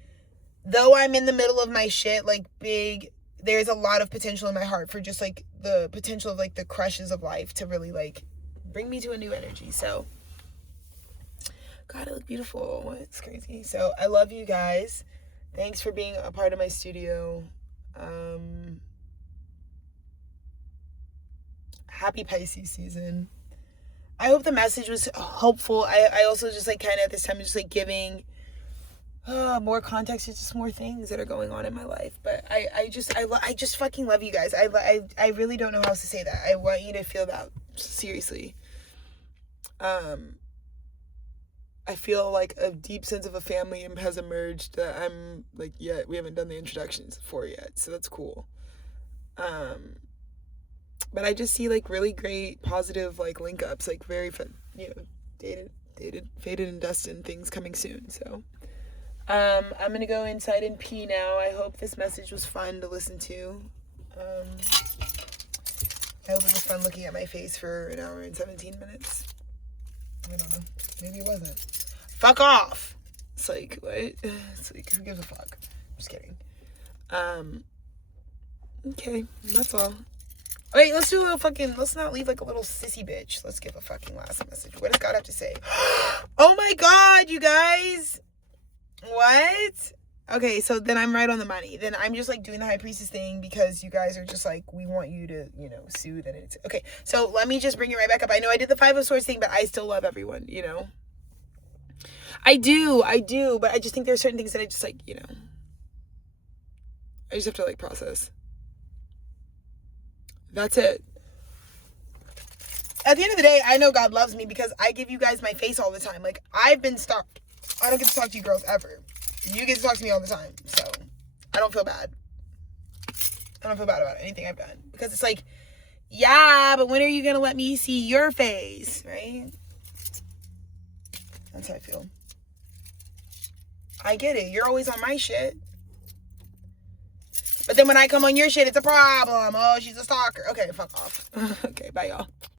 though I'm in the middle of my shit, like there's a lot of potential in my heart for just like the potential of like the crushes of life to really like bring me to a new energy. So, God, I look beautiful. It's crazy. So, I love you guys. Thanks for being a part of my studio. Happy Pisces season. I hope the message was hopeful. I also just like kind of at this time just like giving more context to just more things that are going on in my life. But I just fucking love you guys. I really don't know how else to say that. I want you to feel that, seriously. I feel like a deep sense of a family has emerged that I'm like, we haven't done the introductions for yet, so that's cool. But I just see like really great positive like link ups, like very fun, you know, dated, faded and destined things coming soon. So I'm gonna go inside and pee now. I hope this message was fun to listen to. I hope it was fun looking at my face for an hour and 17 minutes. I don't know. Maybe it wasn't. Fuck off! It's like, what? It's like, who gives a fuck? I'm just kidding. Okay, that's all. Wait, let's not leave like a little sissy bitch. Let's give a fucking last message. What does God have to say? Oh my God, you guys! What? Okay, so then I'm right on the money. Then I'm just like doing the high priestess thing because you guys are just like, we want you to, you know, soothe and it's okay. So let me just bring it right back up. I know I did the 5 of Swords thing, but I still love everyone, you know. I do, but I just think there are certain things that I just like, you know, I just have to like process. That's it. At the end of the day, I know God loves me because I give you guys my face all the time. Like, I've been stalked. I don't get to talk to you girls ever. You get to talk to me all the time. So, I don't feel bad. I don't feel bad about anything I've done. Because it's like, yeah, but when are you going to let me see your face, right? That's how I feel. I get it. You're always on my shit. But then when I come on your shit, it's a problem. Oh, she's a stalker. Okay, fuck off. Okay, bye, y'all.